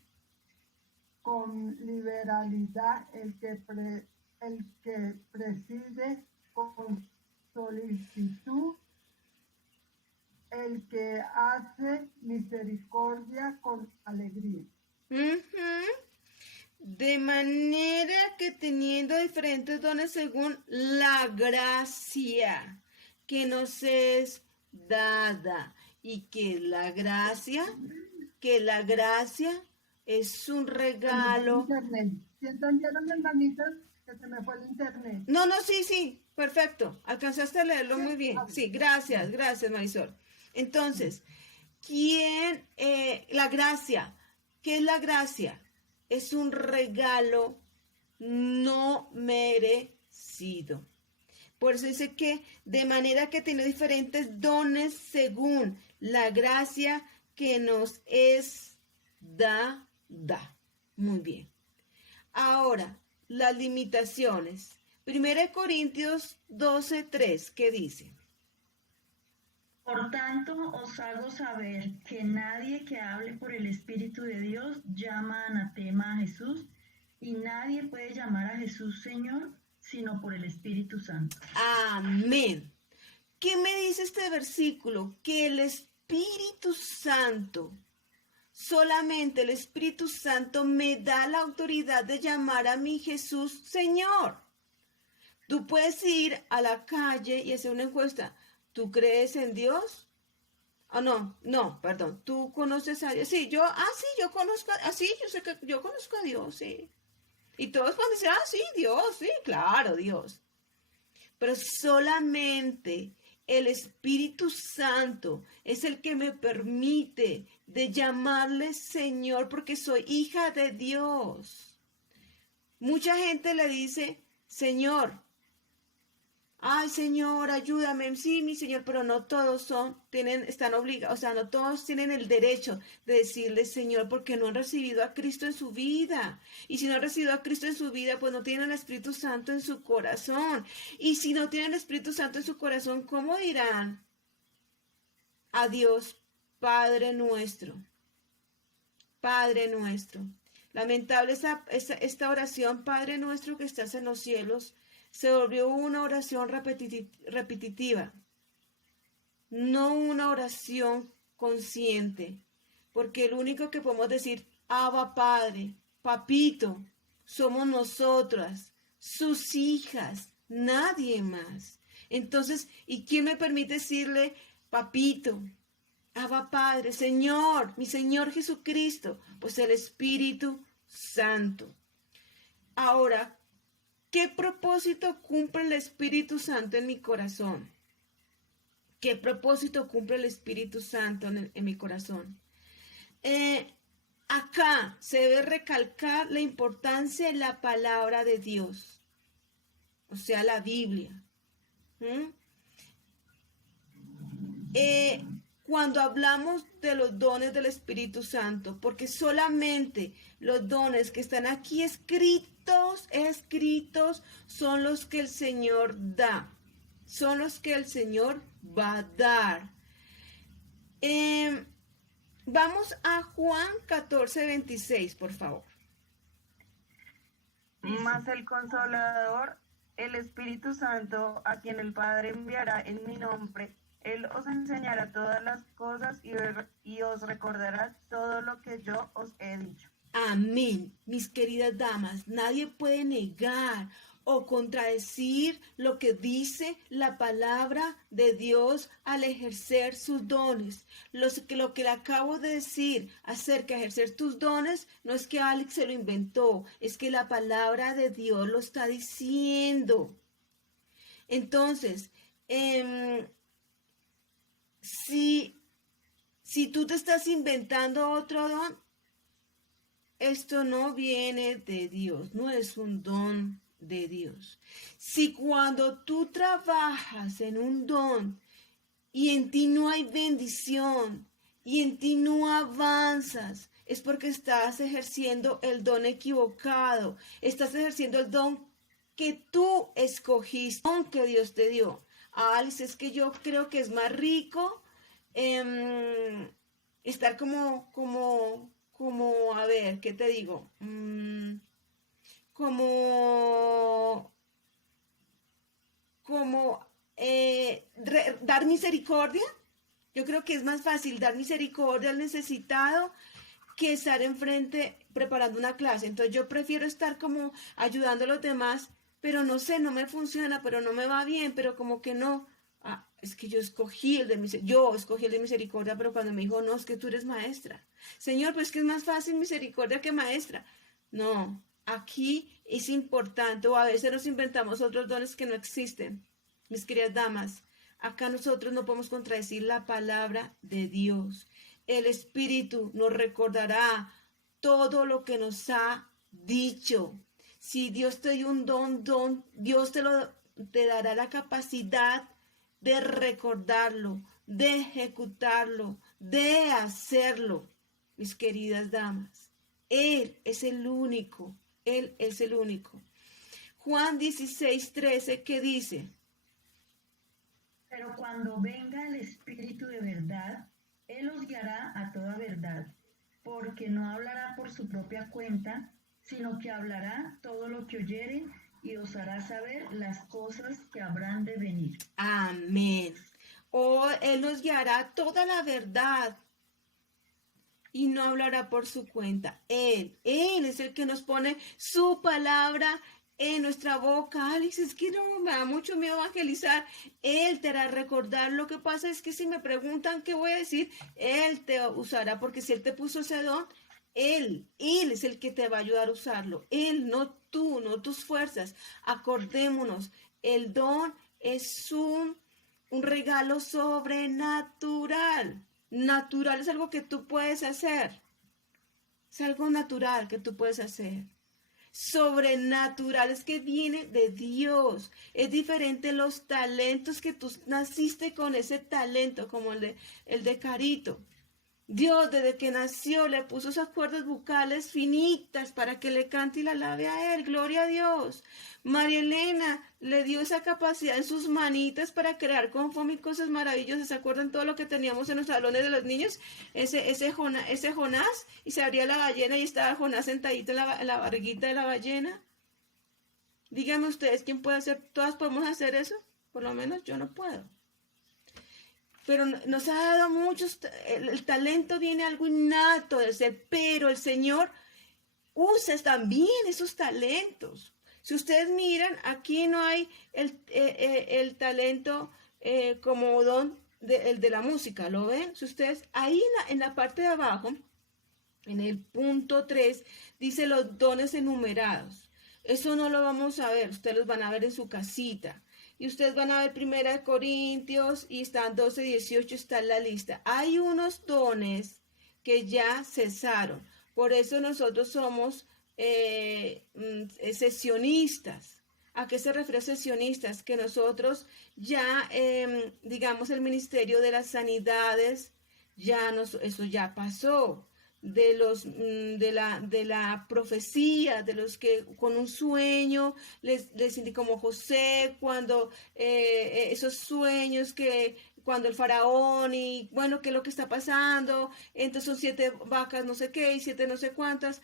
liberalidad, el que preside con solicitud, el que hace misericordia con alegría. Ujú. De manera que teniendo diferentes dones según la gracia que nos es dada, y que la gracia es un regalo. Internet. ¿Sí entendieron, hermanitas? Que se me fue el internet. No, sí, perfecto. Alcanzaste a leerlo muy bien. Sí, gracias, Marisol. Entonces, la gracia? ¿Qué es la gracia? Es un regalo no merecido. Por eso dice que de manera que tiene diferentes dones según la gracia que nos es dada. Muy bien. Ahora, las limitaciones. 1 Corintios 12:3, ¿qué dice? Por tanto, os hago saber que nadie que hable por el Espíritu de Dios llama anatema a Jesús, y nadie puede llamar a Jesús Señor, sino por el Espíritu Santo. Amén. ¿Qué me dice este versículo? Que el Espíritu Santo, solamente el Espíritu Santo me da la autoridad de llamar a mi Jesús Señor. Tú puedes ir a la calle y hacer una encuesta. ¿Tú crees en Dios? Perdón. ¿Tú conoces a Dios? Sí, yo conozco, yo sé que yo conozco a Dios, sí. Y todos van a decir, sí, Dios, sí, claro, Dios. Pero solamente el Espíritu Santo es el que me permite de llamarle Señor, porque soy hija de Dios. Mucha gente le dice, Señor, ay, Señor, ayúdame. Sí, mi Señor, pero no todos están obligados, no todos tienen el derecho de decirle Señor, porque no han recibido a Cristo en su vida. Y si no han recibido a Cristo en su vida, pues no tienen el Espíritu Santo en su corazón. Y si no tienen el Espíritu Santo en su corazón, ¿cómo dirán a Dios, Padre nuestro? Padre nuestro. Lamentable esta oración, Padre nuestro que estás en los cielos, se volvió una oración repetitiva, no una oración consciente, porque el único que podemos decir, Abba Padre, Papito, somos nosotras, sus hijas, nadie más. Entonces, ¿y quién me permite decirle, Papito, Abba Padre, Señor, mi Señor Jesucristo? Pues el Espíritu Santo. Ahora, ¿qué propósito cumple el Espíritu Santo en mi corazón? ¿Qué propósito cumple el Espíritu Santo en mi corazón? Acá se debe recalcar la importancia de la palabra de Dios, o sea, la Biblia. Cuando hablamos de los dones del Espíritu Santo, porque solamente los dones que están aquí escritos son los que el Señor da, son los que el Señor va a dar. Vamos a Juan 14:26, por favor. Mas el Consolador, el Espíritu Santo, a quien el Padre enviará en mi nombre, Él os enseñará todas las cosas y os recordará todo lo que yo os he dicho. Amén, mis queridas damas. Nadie puede negar o contradecir lo que dice la palabra de Dios al ejercer sus dones. Lo que le acabo de decir acerca de ejercer tus dones no es que Alex se lo inventó, es que la palabra de Dios lo está diciendo. Entonces, si tú te estás inventando otro don, esto no viene de Dios, no es un don de Dios. Si cuando tú trabajas en un don y en ti no hay bendición y en ti no avanzas, es porque estás ejerciendo el don equivocado, estás ejerciendo el don que tú escogiste, el don que Dios te dio. Alice, es que yo creo que es más rico estar como, a ver, ¿qué te digo? Como dar misericordia. Yo creo que es más fácil dar misericordia al necesitado que estar enfrente preparando una clase. Entonces yo prefiero estar como ayudando a los demás, pero no sé, no me funciona, pero no me va bien, pero como que no. Ah, es que yo escogí el de misericordia, pero cuando me dijo, no, es que tú eres maestra. Señor, pues que es más fácil misericordia que maestra. No, aquí es importante, o a veces nos inventamos otros dones que no existen. Mis queridas damas, acá nosotros no podemos contradecir la palabra de Dios. El Espíritu nos recordará todo lo que nos ha dicho. Si Dios te dio un don, Dios te dará la capacidad de recordarlo, de ejecutarlo, de hacerlo. Mis queridas damas, Él es el único, Él es el único. Juan 16:13, ¿qué dice? Pero cuando venga el Espíritu de verdad, Él os guiará a toda verdad, porque no hablará por su propia cuenta, sino que hablará todo lo que oyere y os hará saber las cosas que habrán de venir. Amén. Él nos guiará a toda la verdad y no hablará por su cuenta. Él es el que nos pone su palabra en nuestra boca. Alex, es que no, me da mucho miedo evangelizar. Él te hará recordar. Lo que pasa es que si me preguntan qué voy a decir, Él te usará, porque si Él te puso ese don, Él es el que te va a ayudar a usarlo. Él, no tú, no tus fuerzas. Acordémonos, el don es un regalo sobrenatural. Natural es algo que tú puedes hacer. Es algo natural que tú puedes hacer. Sobrenatural es que viene de Dios. Es diferente los talentos, que tú naciste con ese talento, como el de Carito. Dios desde que nació le puso esas cuerdas vocales finitas para que le cante y la alabe a Él. Gloria a Dios. María Elena le dio esa capacidad en sus manitas para crear con foamy y cosas maravillosas. ¿Se acuerdan todo lo que teníamos en los salones de los niños? Ese Jonás, y se abría la ballena y estaba Jonás sentadito en la barriguita de la ballena. Díganme ustedes, ¿quién puede hacer? ¿Todas podemos hacer eso? Por lo menos yo no puedo. Pero nos ha dado muchos, el talento viene algo innato del ser, pero el Señor usa también esos talentos. Si ustedes miran, aquí no hay el talento como don el de la música, ¿lo ven? Si ustedes, ahí en la parte de abajo, en el punto 3, dice los dones enumerados. Eso no lo vamos a ver, ustedes los van a ver en su casita. Y ustedes van a ver 1 Corintios y están 12:18, está en la lista. Hay unos dones que ya cesaron. Por eso nosotros somos sesionistas. ¿A qué se refiere sesionistas? Que nosotros ya, digamos, el ministerio de las sanidades, eso ya pasó. De la profecía, de los que con un sueño les indicó, como José, cuando esos sueños que cuando el faraón y bueno, qué es lo que está pasando, entonces son 7 vacas no sé qué y 7 no sé cuántas,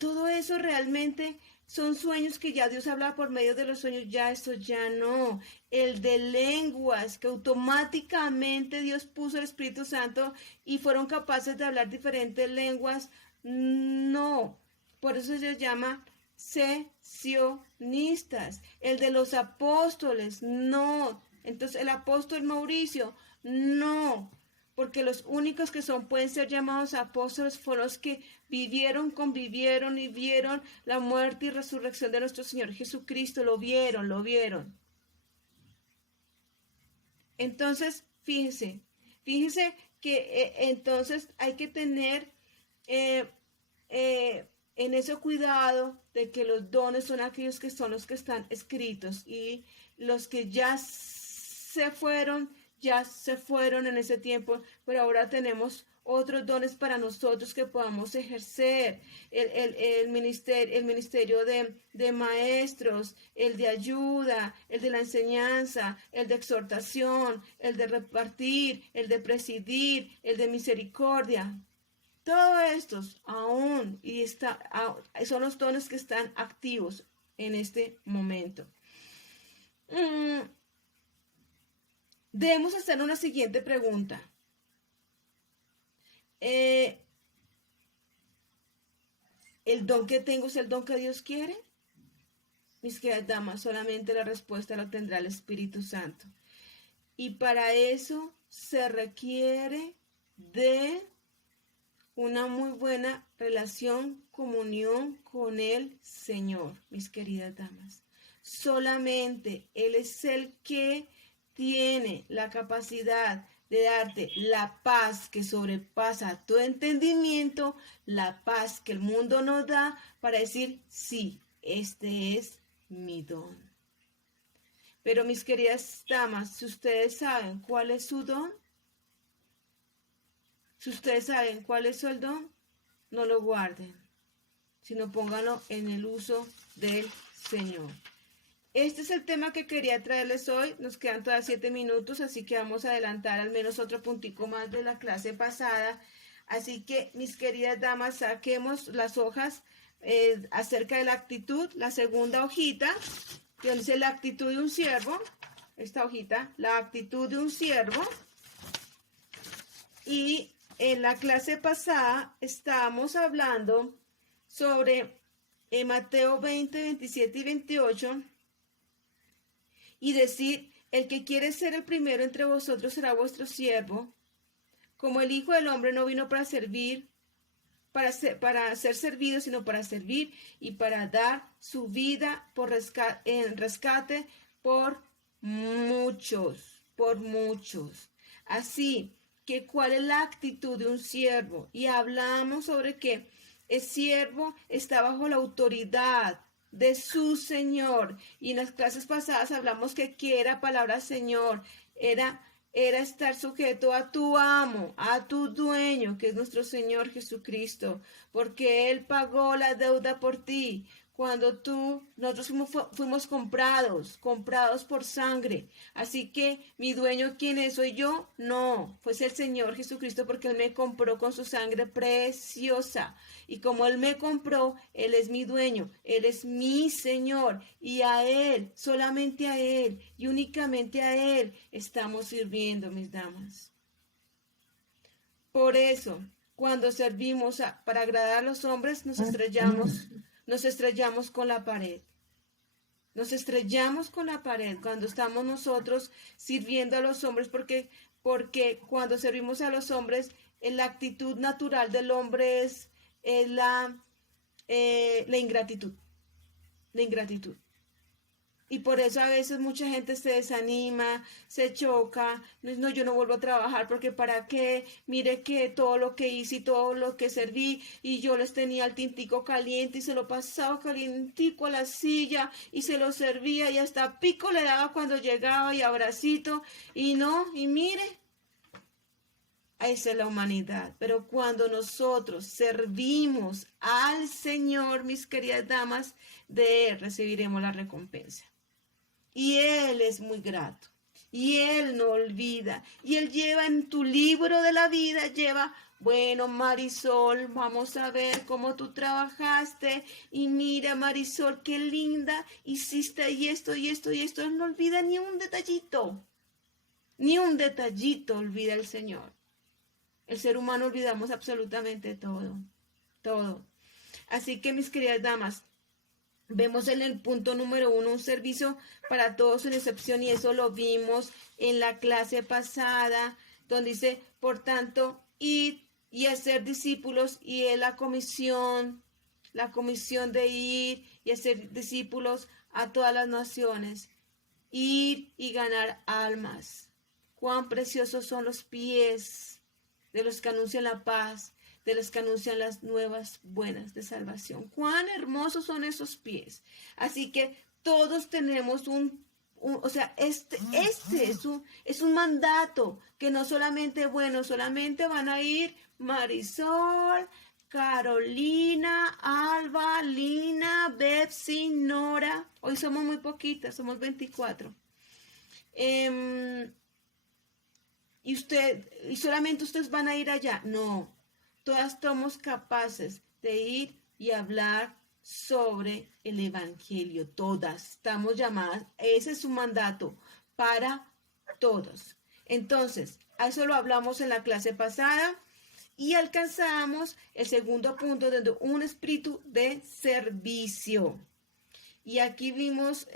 todo eso realmente son sueños que ya Dios hablaba por medio de los sueños, ya eso ya no. El de lenguas, que automáticamente Dios puso el Espíritu Santo y fueron capaces de hablar diferentes lenguas, no. Por eso se llama sesionistas. El de los apóstoles, no. Entonces el apóstol Mauricio, no. Porque los únicos que pueden ser llamados apóstoles fueron los que vivieron, convivieron y vieron la muerte y resurrección de nuestro Señor Jesucristo, lo vieron. Entonces, fíjense que entonces hay que tener en ese cuidado de que los dones son aquellos que son los que están escritos y los que ya se fueron en ese tiempo, pero ahora tenemos otros dones para nosotros que podamos ejercer, el ministerio de maestros, el de ayuda, el de la enseñanza, el de exhortación, el de repartir, el de presidir, el de misericordia. Todos estos aún son los dones que están activos en este momento. Debemos hacer una siguiente pregunta. ¿El don que tengo es el don que Dios quiere? Mis queridas damas, solamente la respuesta la tendrá el Espíritu Santo. Y para eso se requiere de una muy buena relación, comunión con el Señor, mis queridas damas. Solamente Él es el que tiene la capacidad de darte la paz que sobrepasa tu entendimiento, la paz que el mundo nos da para decir, sí, este es mi don. Pero mis queridas damas, si ustedes saben cuál es su don, si ustedes saben cuál es su don, no lo guarden, sino pónganlo en el uso del Señor. Este es el tema que quería traerles hoy. Nos quedan todavía 7 minutos, así que vamos a adelantar al menos otro puntico más de la clase pasada. Así que, mis queridas damas, saquemos las hojas acerca de la actitud, la segunda hojita, que dice la actitud de un siervo. Esta hojita, la actitud de un siervo. Y en la clase pasada estábamos hablando sobre Mateo 20, 27 y 28. Y decir, el que quiere ser el primero entre vosotros será vuestro siervo. Como el Hijo del Hombre no vino para servir, para ser servido, sino para servir y para dar su vida en rescate por muchos, por muchos. Así que, ¿cuál es la actitud de un siervo? Y hablamos sobre que el siervo está bajo la autoridad de su Señor. Y en las clases pasadas hablamos que era palabra Señor, era estar sujeto a tu amo, a tu dueño, que es nuestro Señor Jesucristo, porque Él pagó la deuda por ti. Cuando nosotros fuimos comprados por sangre. Así que, ¿mi dueño quién es? ¿Soy yo? No, pues el Señor Jesucristo, porque Él me compró con su sangre preciosa. Y como Él me compró, Él es mi dueño, Él es mi Señor. Y a Él, solamente a Él y únicamente a Él estamos sirviendo, mis damas. Por eso, cuando servimos para agradar a los hombres, nos estrellamos con la pared. Nos estrellamos con la pared cuando estamos nosotros sirviendo a los hombres, porque cuando servimos a los hombres, la actitud natural del hombre es la ingratitud. La ingratitud. Y por eso a veces mucha gente se desanima, se choca, no, yo no vuelvo a trabajar porque para qué, mire que todo lo que hice y todo lo que serví y yo les tenía el tintico caliente y se lo pasaba calientico a la silla y se lo servía y hasta pico le daba cuando llegaba y abracito y no, y mire, esa es la humanidad. Pero cuando nosotros servimos al Señor, mis queridas damas, de Él recibiremos la recompensa. Y Él es muy grato. Y Él no olvida. Y Él lleva en tu libro de la vida, bueno, Marisol, vamos a ver cómo tú trabajaste. Y mira, Marisol, qué linda, hiciste y esto, y esto, y esto. Él no olvida ni un detallito. Ni un detallito olvida el Señor. El ser humano olvidamos absolutamente todo. Todo. Así que, mis queridas damas, vemos en el punto número 1 un servicio para todos sin excepción, y eso lo vimos en la clase pasada, donde dice, por tanto, id y hacer discípulos, y es la comisión de ir y hacer discípulos a todas las naciones, ir y ganar almas. Cuán preciosos son los pies de los que anuncian la paz, de los que anuncian las nuevas buenas de salvación. Cuán hermosos son esos pies. Así que todos tenemos o sea, este es un mandato que no solamente, bueno, solamente van a ir Marisol, Carolina, Alba, Lina, Betsy, Nora. Hoy somos muy poquitas, somos 24. Y solamente ustedes van a ir allá. No, todas somos capaces de ir y hablar sobre el evangelio. Todas estamos llamadas. Ese es un mandato para todos. Entonces, a eso lo hablamos en la clase pasada y alcanzamos el segundo punto de un espíritu de servicio. Y aquí vimos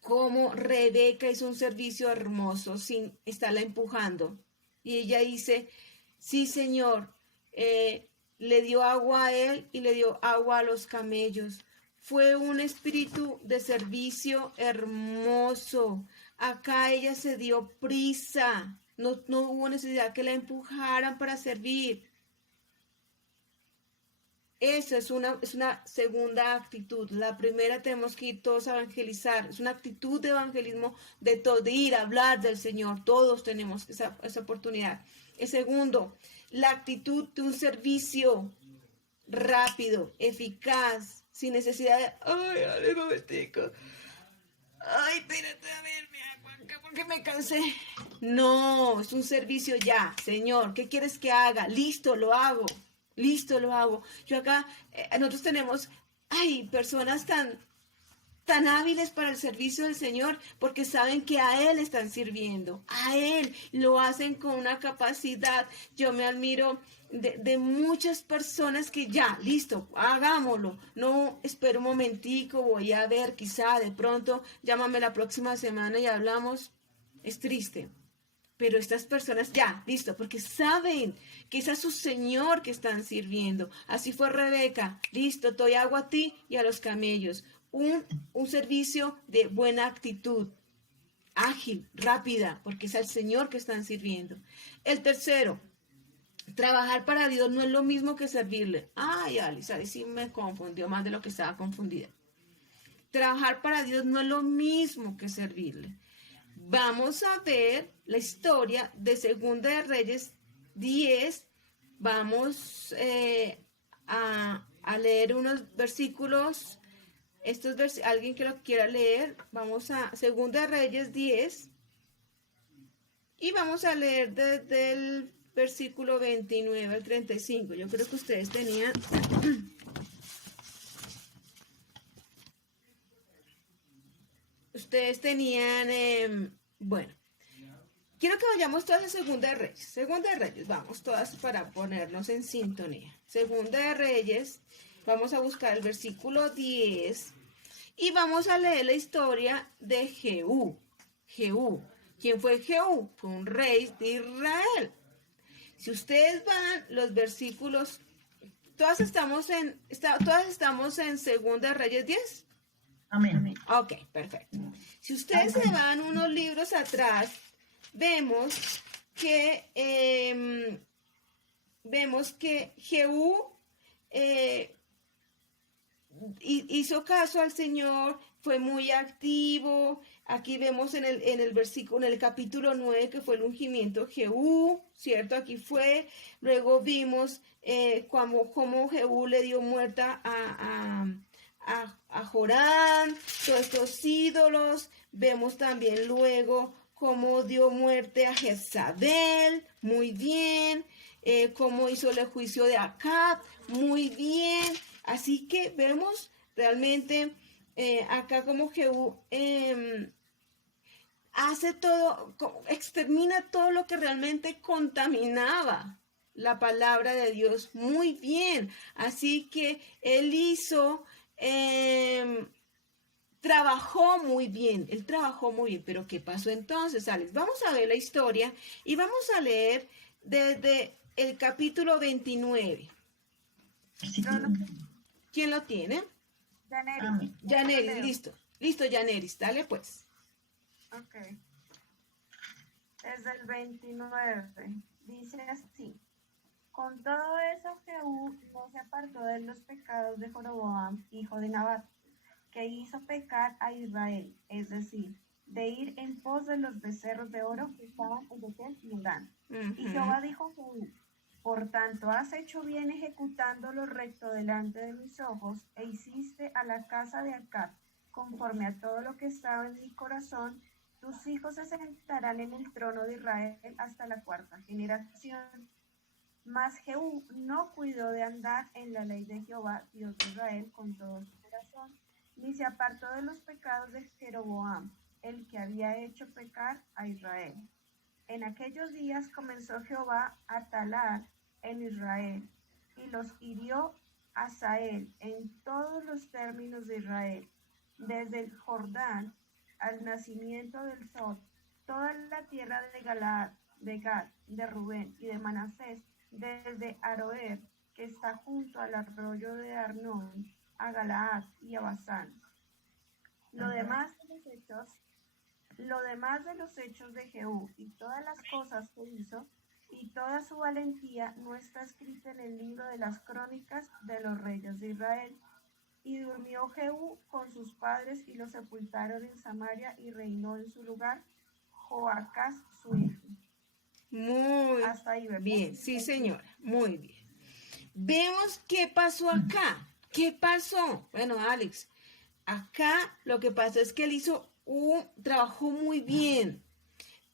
cómo Rebeca hizo un servicio hermoso sin estarla empujando. Y ella dice, sí, Señor, le dio agua a él y le dio agua a los camellos. Fue un espíritu de servicio hermoso. Acá ella se dio prisa. No hubo necesidad que la empujaran para servir. Esa es una segunda actitud. La primera, tenemos que ir todos a evangelizar. Es una actitud de evangelismo, de ir a hablar del Señor. Todos tenemos esa oportunidad. El segundo, la actitud de un servicio rápido, eficaz, sin necesidad de, ay, dale, momentico. Ay, espérate a ver, mi agua, porque me cansé. No, es un servicio ya. Señor, ¿qué quieres que haga? Listo, lo hago. Listo, lo hago. Yo acá, nosotros tenemos, personas tan hábiles para el servicio del Señor, porque saben que a Él están sirviendo, a Él lo hacen con una capacidad. Yo me admiro de muchas personas que ya, listo, hagámoslo, no, espera un momentico, voy a ver, quizá de pronto, llámame la próxima semana y hablamos. Es triste, pero estas personas ya, listo, porque saben que es a su Señor que están sirviendo. Así fue Rebeca, listo, doy agua a ti y a los camellos. Un servicio de buena actitud, ágil, rápida, porque es al Señor que están sirviendo. El tercero, trabajar para Dios no es lo mismo que servirle. Ay, Alice, ahí sí me confundió más de lo que estaba confundida. Trabajar para Dios no es lo mismo que servirle. Vamos a ver la historia de Segunda de Reyes 10. Vamos a leer unos versículos. Alguien que lo quiera leer, vamos a Segunda de Reyes 10 y vamos a leer desde el versículo 29 al 35. Yo creo que ustedes tenían bueno, quiero que vayamos todas a Segunda de Reyes. Segunda de Reyes, vamos todas para ponernos en sintonía. Segunda de Reyes, vamos a buscar el versículo 10 y vamos a leer la historia de Jehú. Jehú. ¿Quién fue Jehú? Fue un rey de Israel. Si ustedes van los versículos, todas estamos en Segunda de Reyes 10. Amén. Ok, perfecto. Si ustedes se van unos libros atrás, vemos que Jehú hizo caso al Señor, fue muy activo. Aquí vemos en el versículo, en el capítulo 9, que fue el ungimiento de Jehú, ¿cierto? Aquí fue. Luego vimos cómo Jehú le dio muerte a Jorán, todos estos ídolos. Vemos también luego cómo dio muerte a Jezabel, muy bien. Cómo hizo el juicio de Acab, muy bien. Así que vemos realmente acá como Jehú hace todo, extermina todo lo que realmente contaminaba la palabra de Dios. Muy bien. Así que él trabajó muy bien. Él trabajó muy bien. Pero ¿qué pasó entonces, Alex? Vamos a ver la historia y vamos a leer desde el capítulo 29. ¿Quién lo tiene? Yaneris. Yaneris, listo. Listo, Yaneris, dale pues. Ok. Es del 29. Dice así. Con todo eso, Jehú no se apartó de los pecados de Jeroboam, hijo de Nabat, que hizo pecar a Israel, es decir, de ir en pos de los becerros de oro que estaban en Betel y en Dan. Y Jehová dijo a Jehú: por tanto, has hecho bien ejecutando lo recto delante de mis ojos, e hiciste a la casa de Acab conforme a todo lo que estaba en mi corazón. Tus hijos se sentarán en el trono de Israel hasta la cuarta generación. Mas Jehú no cuidó de andar en la ley de Jehová, Dios de Israel, con todo su corazón, ni se apartó de los pecados de Jeroboam, el que había hecho pecar a Israel. En aquellos días comenzó Jehová a talar en Israel, y los hirió a Sael en todos los términos de Israel, desde el Jordán al nacimiento del sol, toda la tierra de Galaad, de Gad, de Rubén y de Manasés, desde Aroer, que está junto al arroyo de Arnón, a Galaad y a Basán. Lo demás de los hechos de Jehú y todas las cosas que hizo y toda su valentía no está escrita en el libro de las crónicas de los reyes de Israel. Y durmió Jehú con sus padres y lo sepultaron en Samaria y reinó en su lugar Joacás su hijo. Muy Hasta ahí, ¿verdad? bien, sí señora, muy bien. Vemos qué pasó acá. ¿Qué pasó? Bueno, Alex, acá lo que pasó es que él trabajó muy bien,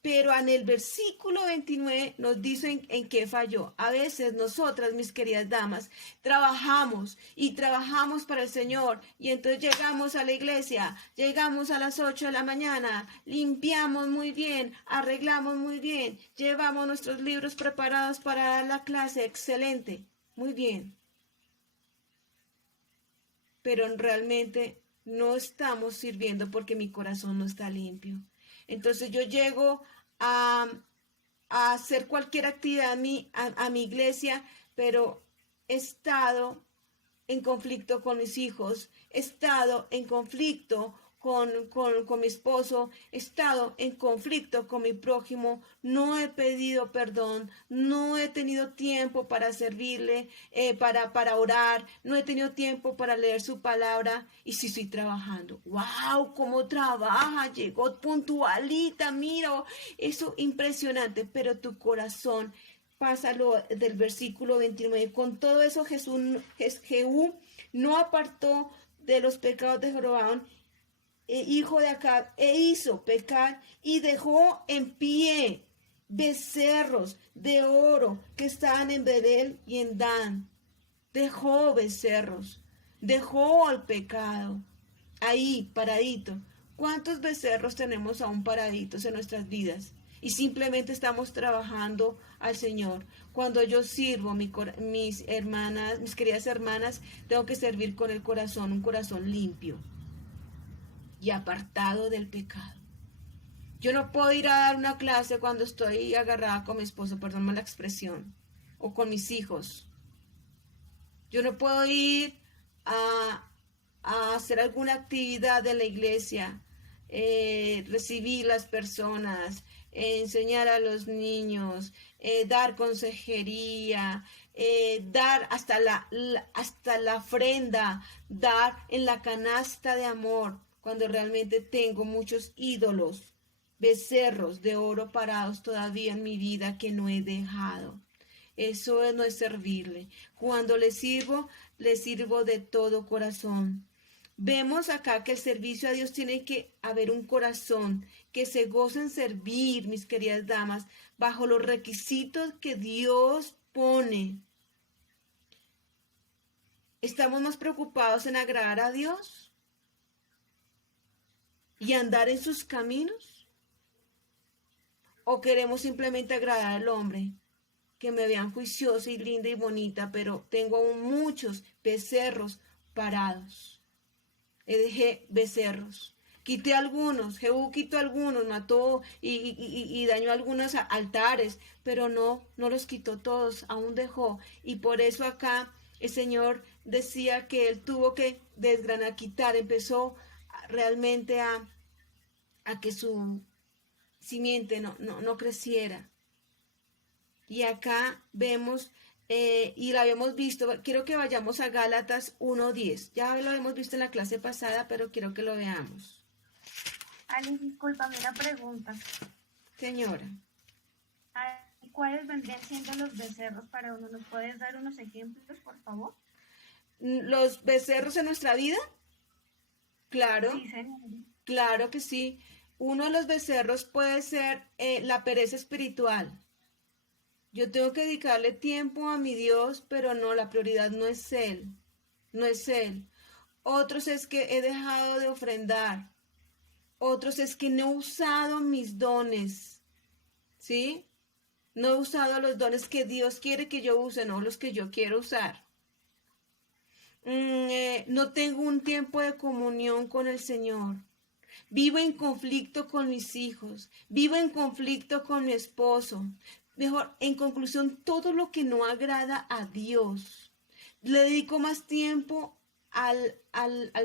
pero en el versículo 29 nos dice en qué falló. A veces nosotras, mis queridas damas, trabajamos para el Señor, y entonces llegamos a la iglesia, llegamos a las 8 de la mañana, limpiamos muy bien, arreglamos muy bien, llevamos nuestros libros preparados para dar la clase, excelente, muy bien. Pero realmente no estamos sirviendo porque mi corazón no está limpio. Entonces yo llego a hacer cualquier actividad a mi iglesia, pero he estado en conflicto con mis hijos, he estado en conflicto con mi esposo, he estado en conflicto con mi prójimo, no he pedido perdón, no he tenido tiempo para servirle, para orar, no he tenido tiempo para leer su palabra, y sí estoy trabajando. ¡Wow! ¿Cómo trabaja? Llegó puntualita, mira, eso impresionante, pero tu corazón, pásalo del versículo 29, con todo eso Jehú no apartó de los pecados de Jeroboam, hijo de Acab, e hizo pecar y dejó en pie becerros de oro que estaban en Betel y en Dan. Dejó becerros, dejó el pecado ahí paradito. ¿Cuántos becerros tenemos aún paraditos en nuestras vidas? Y simplemente estamos trabajando al Señor. Cuando yo sirvo, mis hermanas, mis queridas hermanas, tengo que servir con el corazón, un corazón limpio y apartado del pecado. Yo no puedo ir a dar una clase cuando estoy agarrada con mi esposo, perdóname la expresión, o con mis hijos. Yo no puedo ir a hacer alguna actividad de la iglesia, recibir las personas, enseñar a los niños, dar consejería, dar hasta la ofrenda, dar en la canasta de amor, cuando realmente tengo muchos ídolos, becerros de oro parados todavía en mi vida que no he dejado. Eso no es servirle. Cuando le sirvo de todo corazón. Vemos acá que el servicio a Dios tiene que haber un corazón que se goce en servir, mis queridas damas, bajo los requisitos que Dios pone. ¿Estamos más preocupados en agradar a Dios y andar en sus caminos? ¿O queremos simplemente agradar al hombre? Que me vean juiciosa y linda y bonita, pero tengo aún muchos becerros parados. Dejé becerros. Quité algunos, Jehú quitó algunos, mató y dañó algunos altares, pero no los quitó todos, aún dejó. Y por eso acá el Señor decía que él tuvo que desgranar, quitar, empezó realmente a que su simiente no creciera. Y acá vemos y la habíamos visto. Quiero que vayamos a Gálatas 1:10. Ya lo hemos visto en la clase pasada, pero quiero que lo veamos. Alice, discúlpame una pregunta. Señora. ¿Cuáles vendrían siendo los becerros para uno? ¿Nos puedes dar unos ejemplos, por favor? ¿Los becerros en nuestra vida? Claro, Sí, señor. claro que sí. Uno de los becerros puede ser la pereza espiritual. Yo tengo que dedicarle tiempo a mi Dios, pero no, la prioridad no es Él, no es Él. Otros es que he dejado de ofrendar. Otros es que no he usado mis dones, ¿sí? No he usado los dones que Dios quiere que yo use, no los que yo quiero usar. No tengo un tiempo de comunión con el Señor. Vivo en conflicto con mis hijos. Vivo en conflicto con mi esposo. Mejor, en conclusión, todo lo que no agrada a Dios. Le dedico más tiempo al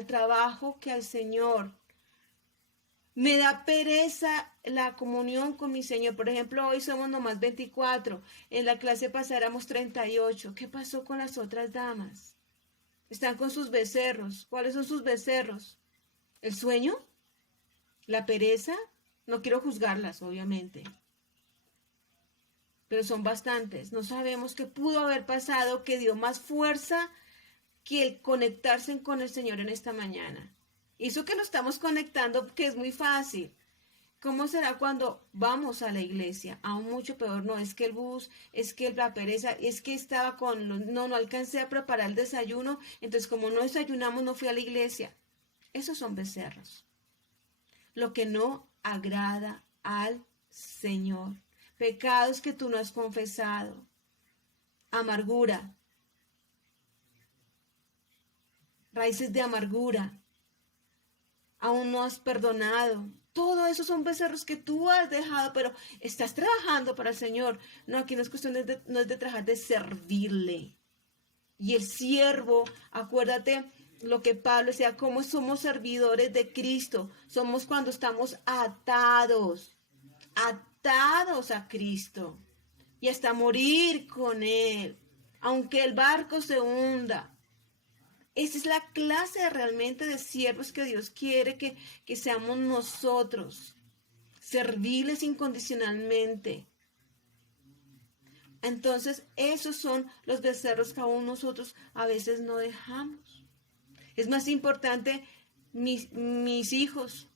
trabajo que al Señor. Me da pereza la comunión con mi Señor. Por ejemplo, hoy somos nomás 24. En la clase pasada éramos 38. ¿Qué pasó con las otras damas? Están con sus becerros. ¿Cuáles son sus becerros? ¿El sueño? ¿La pereza? No quiero juzgarlas, obviamente. Pero son bastantes. No sabemos qué pudo haber pasado que dio más fuerza que el conectarse con el Señor en esta mañana. Eso que nos estamos conectando, que es muy fácil. ¿Cómo será cuando vamos a la iglesia? Aún mucho peor, no, es que el bus, es que la pereza, es que estaba no alcancé a preparar el desayuno, entonces como no desayunamos, no fui a la iglesia. Esos son becerros. Lo que no agrada al Señor. Pecados que tú no has confesado. Amargura. Raíces de amargura. Aún no has perdonado. Todo eso son becerros que tú has dejado, pero estás trabajando para el Señor. No, aquí no es cuestión no es de trabajar, de servirle. Y el siervo, acuérdate lo que Pablo decía, cómo somos servidores de Cristo. Somos cuando estamos atados a Cristo. Y hasta morir con Él, aunque el barco se hunda. Esa es la clase realmente de siervos que Dios quiere que seamos nosotros. Servirles incondicionalmente. Entonces, esos son los becerros que aún nosotros a veces no dejamos. Es más importante mis hijos.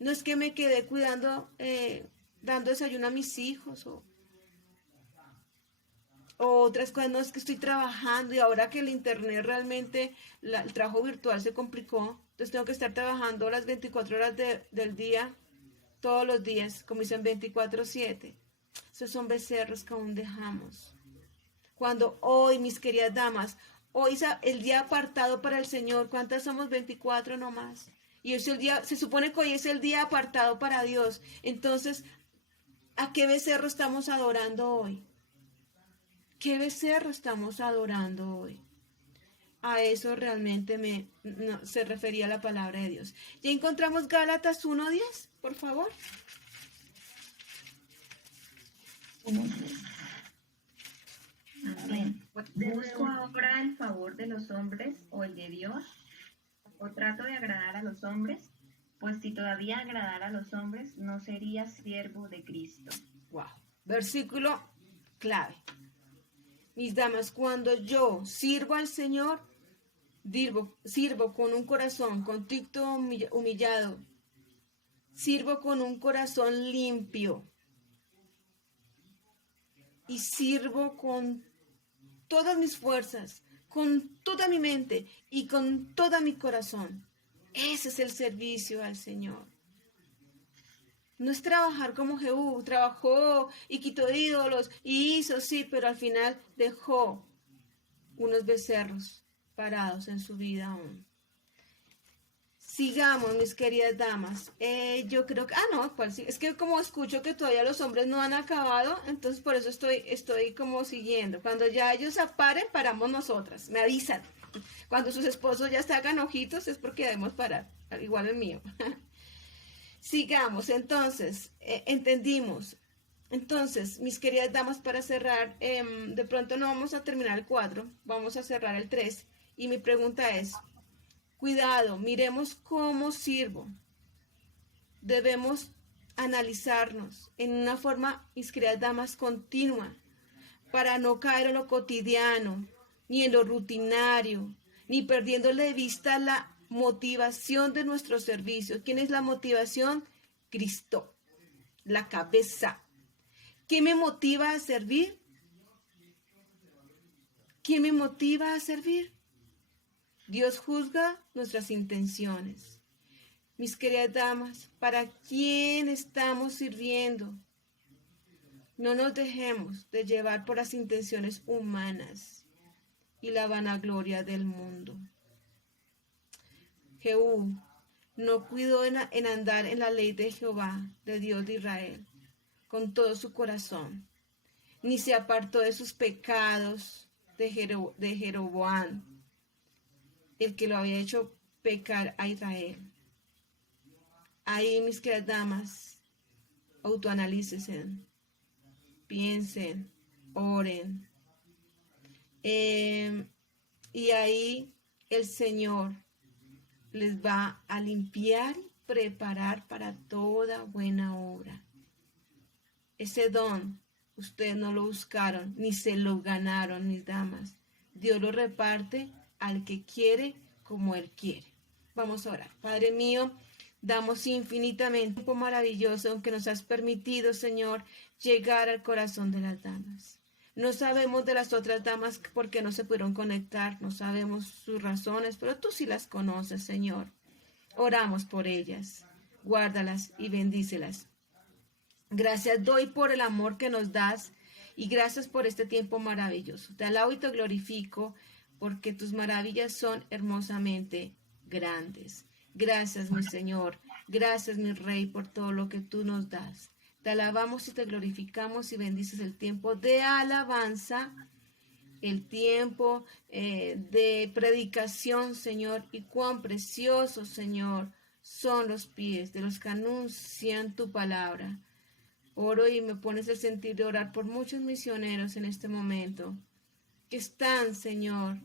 No es que me quedé cuidando, dando desayuno a mis hijos o otras cosas, no es que estoy trabajando y ahora que el internet realmente, el trabajo virtual se complicó, entonces tengo que estar trabajando las 24 horas del día, todos los días, como dicen 24/7. Esos son becerros que aún dejamos. Cuando hoy, mis queridas damas, hoy es el día apartado para el Señor, ¿cuántas somos? 24 nomás. Y es el día, se supone que hoy es el día apartado para Dios. Entonces, ¿a qué becerro estamos adorando hoy? ¿Qué becerro estamos adorando hoy? A eso realmente se refería la palabra de Dios. Ya encontramos Gálatas 1:10, por favor. Amén. ¿Busco ahora el favor de los hombres o el de Dios? ¿O trato de agradar a los hombres? Pues si todavía agradara a los hombres, no sería siervo de Cristo. Wow. Versículo clave. Mis damas, cuando yo sirvo al Señor, sirvo con un corazón contrito, humillado. Sirvo con un corazón limpio. Y sirvo con todas mis fuerzas, con toda mi mente y con todo mi corazón. Ese es el servicio al Señor. No es trabajar como Jehú, trabajó y quitó ídolos y hizo, sí, pero al final dejó unos becerros parados en su vida aún. Sigamos, mis queridas damas. Yo creo que, es que como escucho que todavía los hombres no han acabado, entonces por eso estoy como siguiendo. Cuando ya ellos paren, paramos nosotras. Me avisan. Cuando sus esposos ya se hagan ojitos es porque debemos parar, igual el mío. Sigamos, entonces, entendimos. Entonces, mis queridas damas, para cerrar, de pronto no vamos a terminar el 4, vamos a cerrar el 3. Y mi pregunta es, cuidado, miremos cómo sirvo. Debemos analizarnos en una forma, mis queridas damas, continua, para no caer en lo cotidiano, ni en lo rutinario, ni perdiéndole de vista la motivación de nuestro servicio. ¿Quién es la motivación? Cristo, la cabeza. ¿Qué me motiva a servir? ¿Quién me motiva a servir? Dios juzga nuestras intenciones. Mis queridas damas, ¿para quién estamos sirviendo? No nos dejemos de llevar por las intenciones humanas y la vanagloria del mundo. Jehú no cuidó en andar en la ley de Jehová, de Dios de Israel, con todo su corazón, ni se apartó de sus pecados de Jeroboam, el que lo había hecho pecar a Israel. Ahí, mis queridas damas, autoanalícense, piensen, oren. Y ahí el Señor les va a limpiar y preparar para toda buena obra. Ese don, ustedes no lo buscaron, ni se lo ganaron, mis damas. Dios lo reparte al que quiere como Él quiere. Vamos a orar. Padre mío, damos infinitamente tiempo maravilloso aunque nos has permitido, Señor, llegar al corazón de las damas. No sabemos de las otras damas porque no se pudieron conectar, no sabemos sus razones, pero tú sí las conoces, Señor. Oramos por ellas, guárdalas y bendícelas. Gracias doy por el amor que nos das y gracias por este tiempo maravilloso. Te alabo y te glorifico porque tus maravillas son hermosamente grandes. Gracias, mi Señor. Gracias, mi Rey, por todo lo que tú nos das. Te alabamos y te glorificamos y bendices el tiempo de alabanza, el tiempo de predicación, Señor, y cuán preciosos, Señor, son los pies de los que anuncian tu palabra. Oro y me pones el sentir de orar por muchos misioneros en este momento que están, Señor,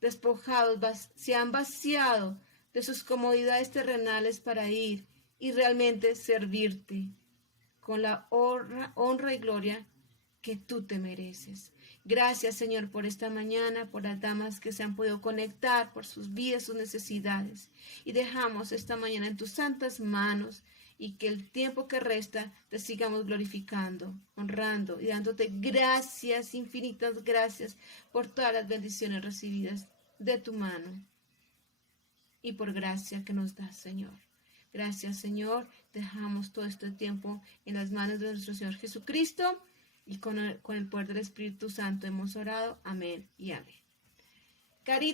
despojados, se han vaciado de sus comodidades terrenales para ir y realmente servirte con la honra y gloria que tú te mereces. Gracias, Señor, por esta mañana, por las damas que se han podido conectar, por sus vidas, sus necesidades. Y dejamos esta mañana en tus santas manos y que el tiempo que resta te sigamos glorificando, honrando y dándote gracias, infinitas gracias por todas las bendiciones recibidas de tu mano y por gracia que nos das, Señor. Gracias, Señor. Dejamos todo este tiempo en las manos de nuestro Señor Jesucristo y con el poder del Espíritu Santo hemos orado. Amén y amén. Carita.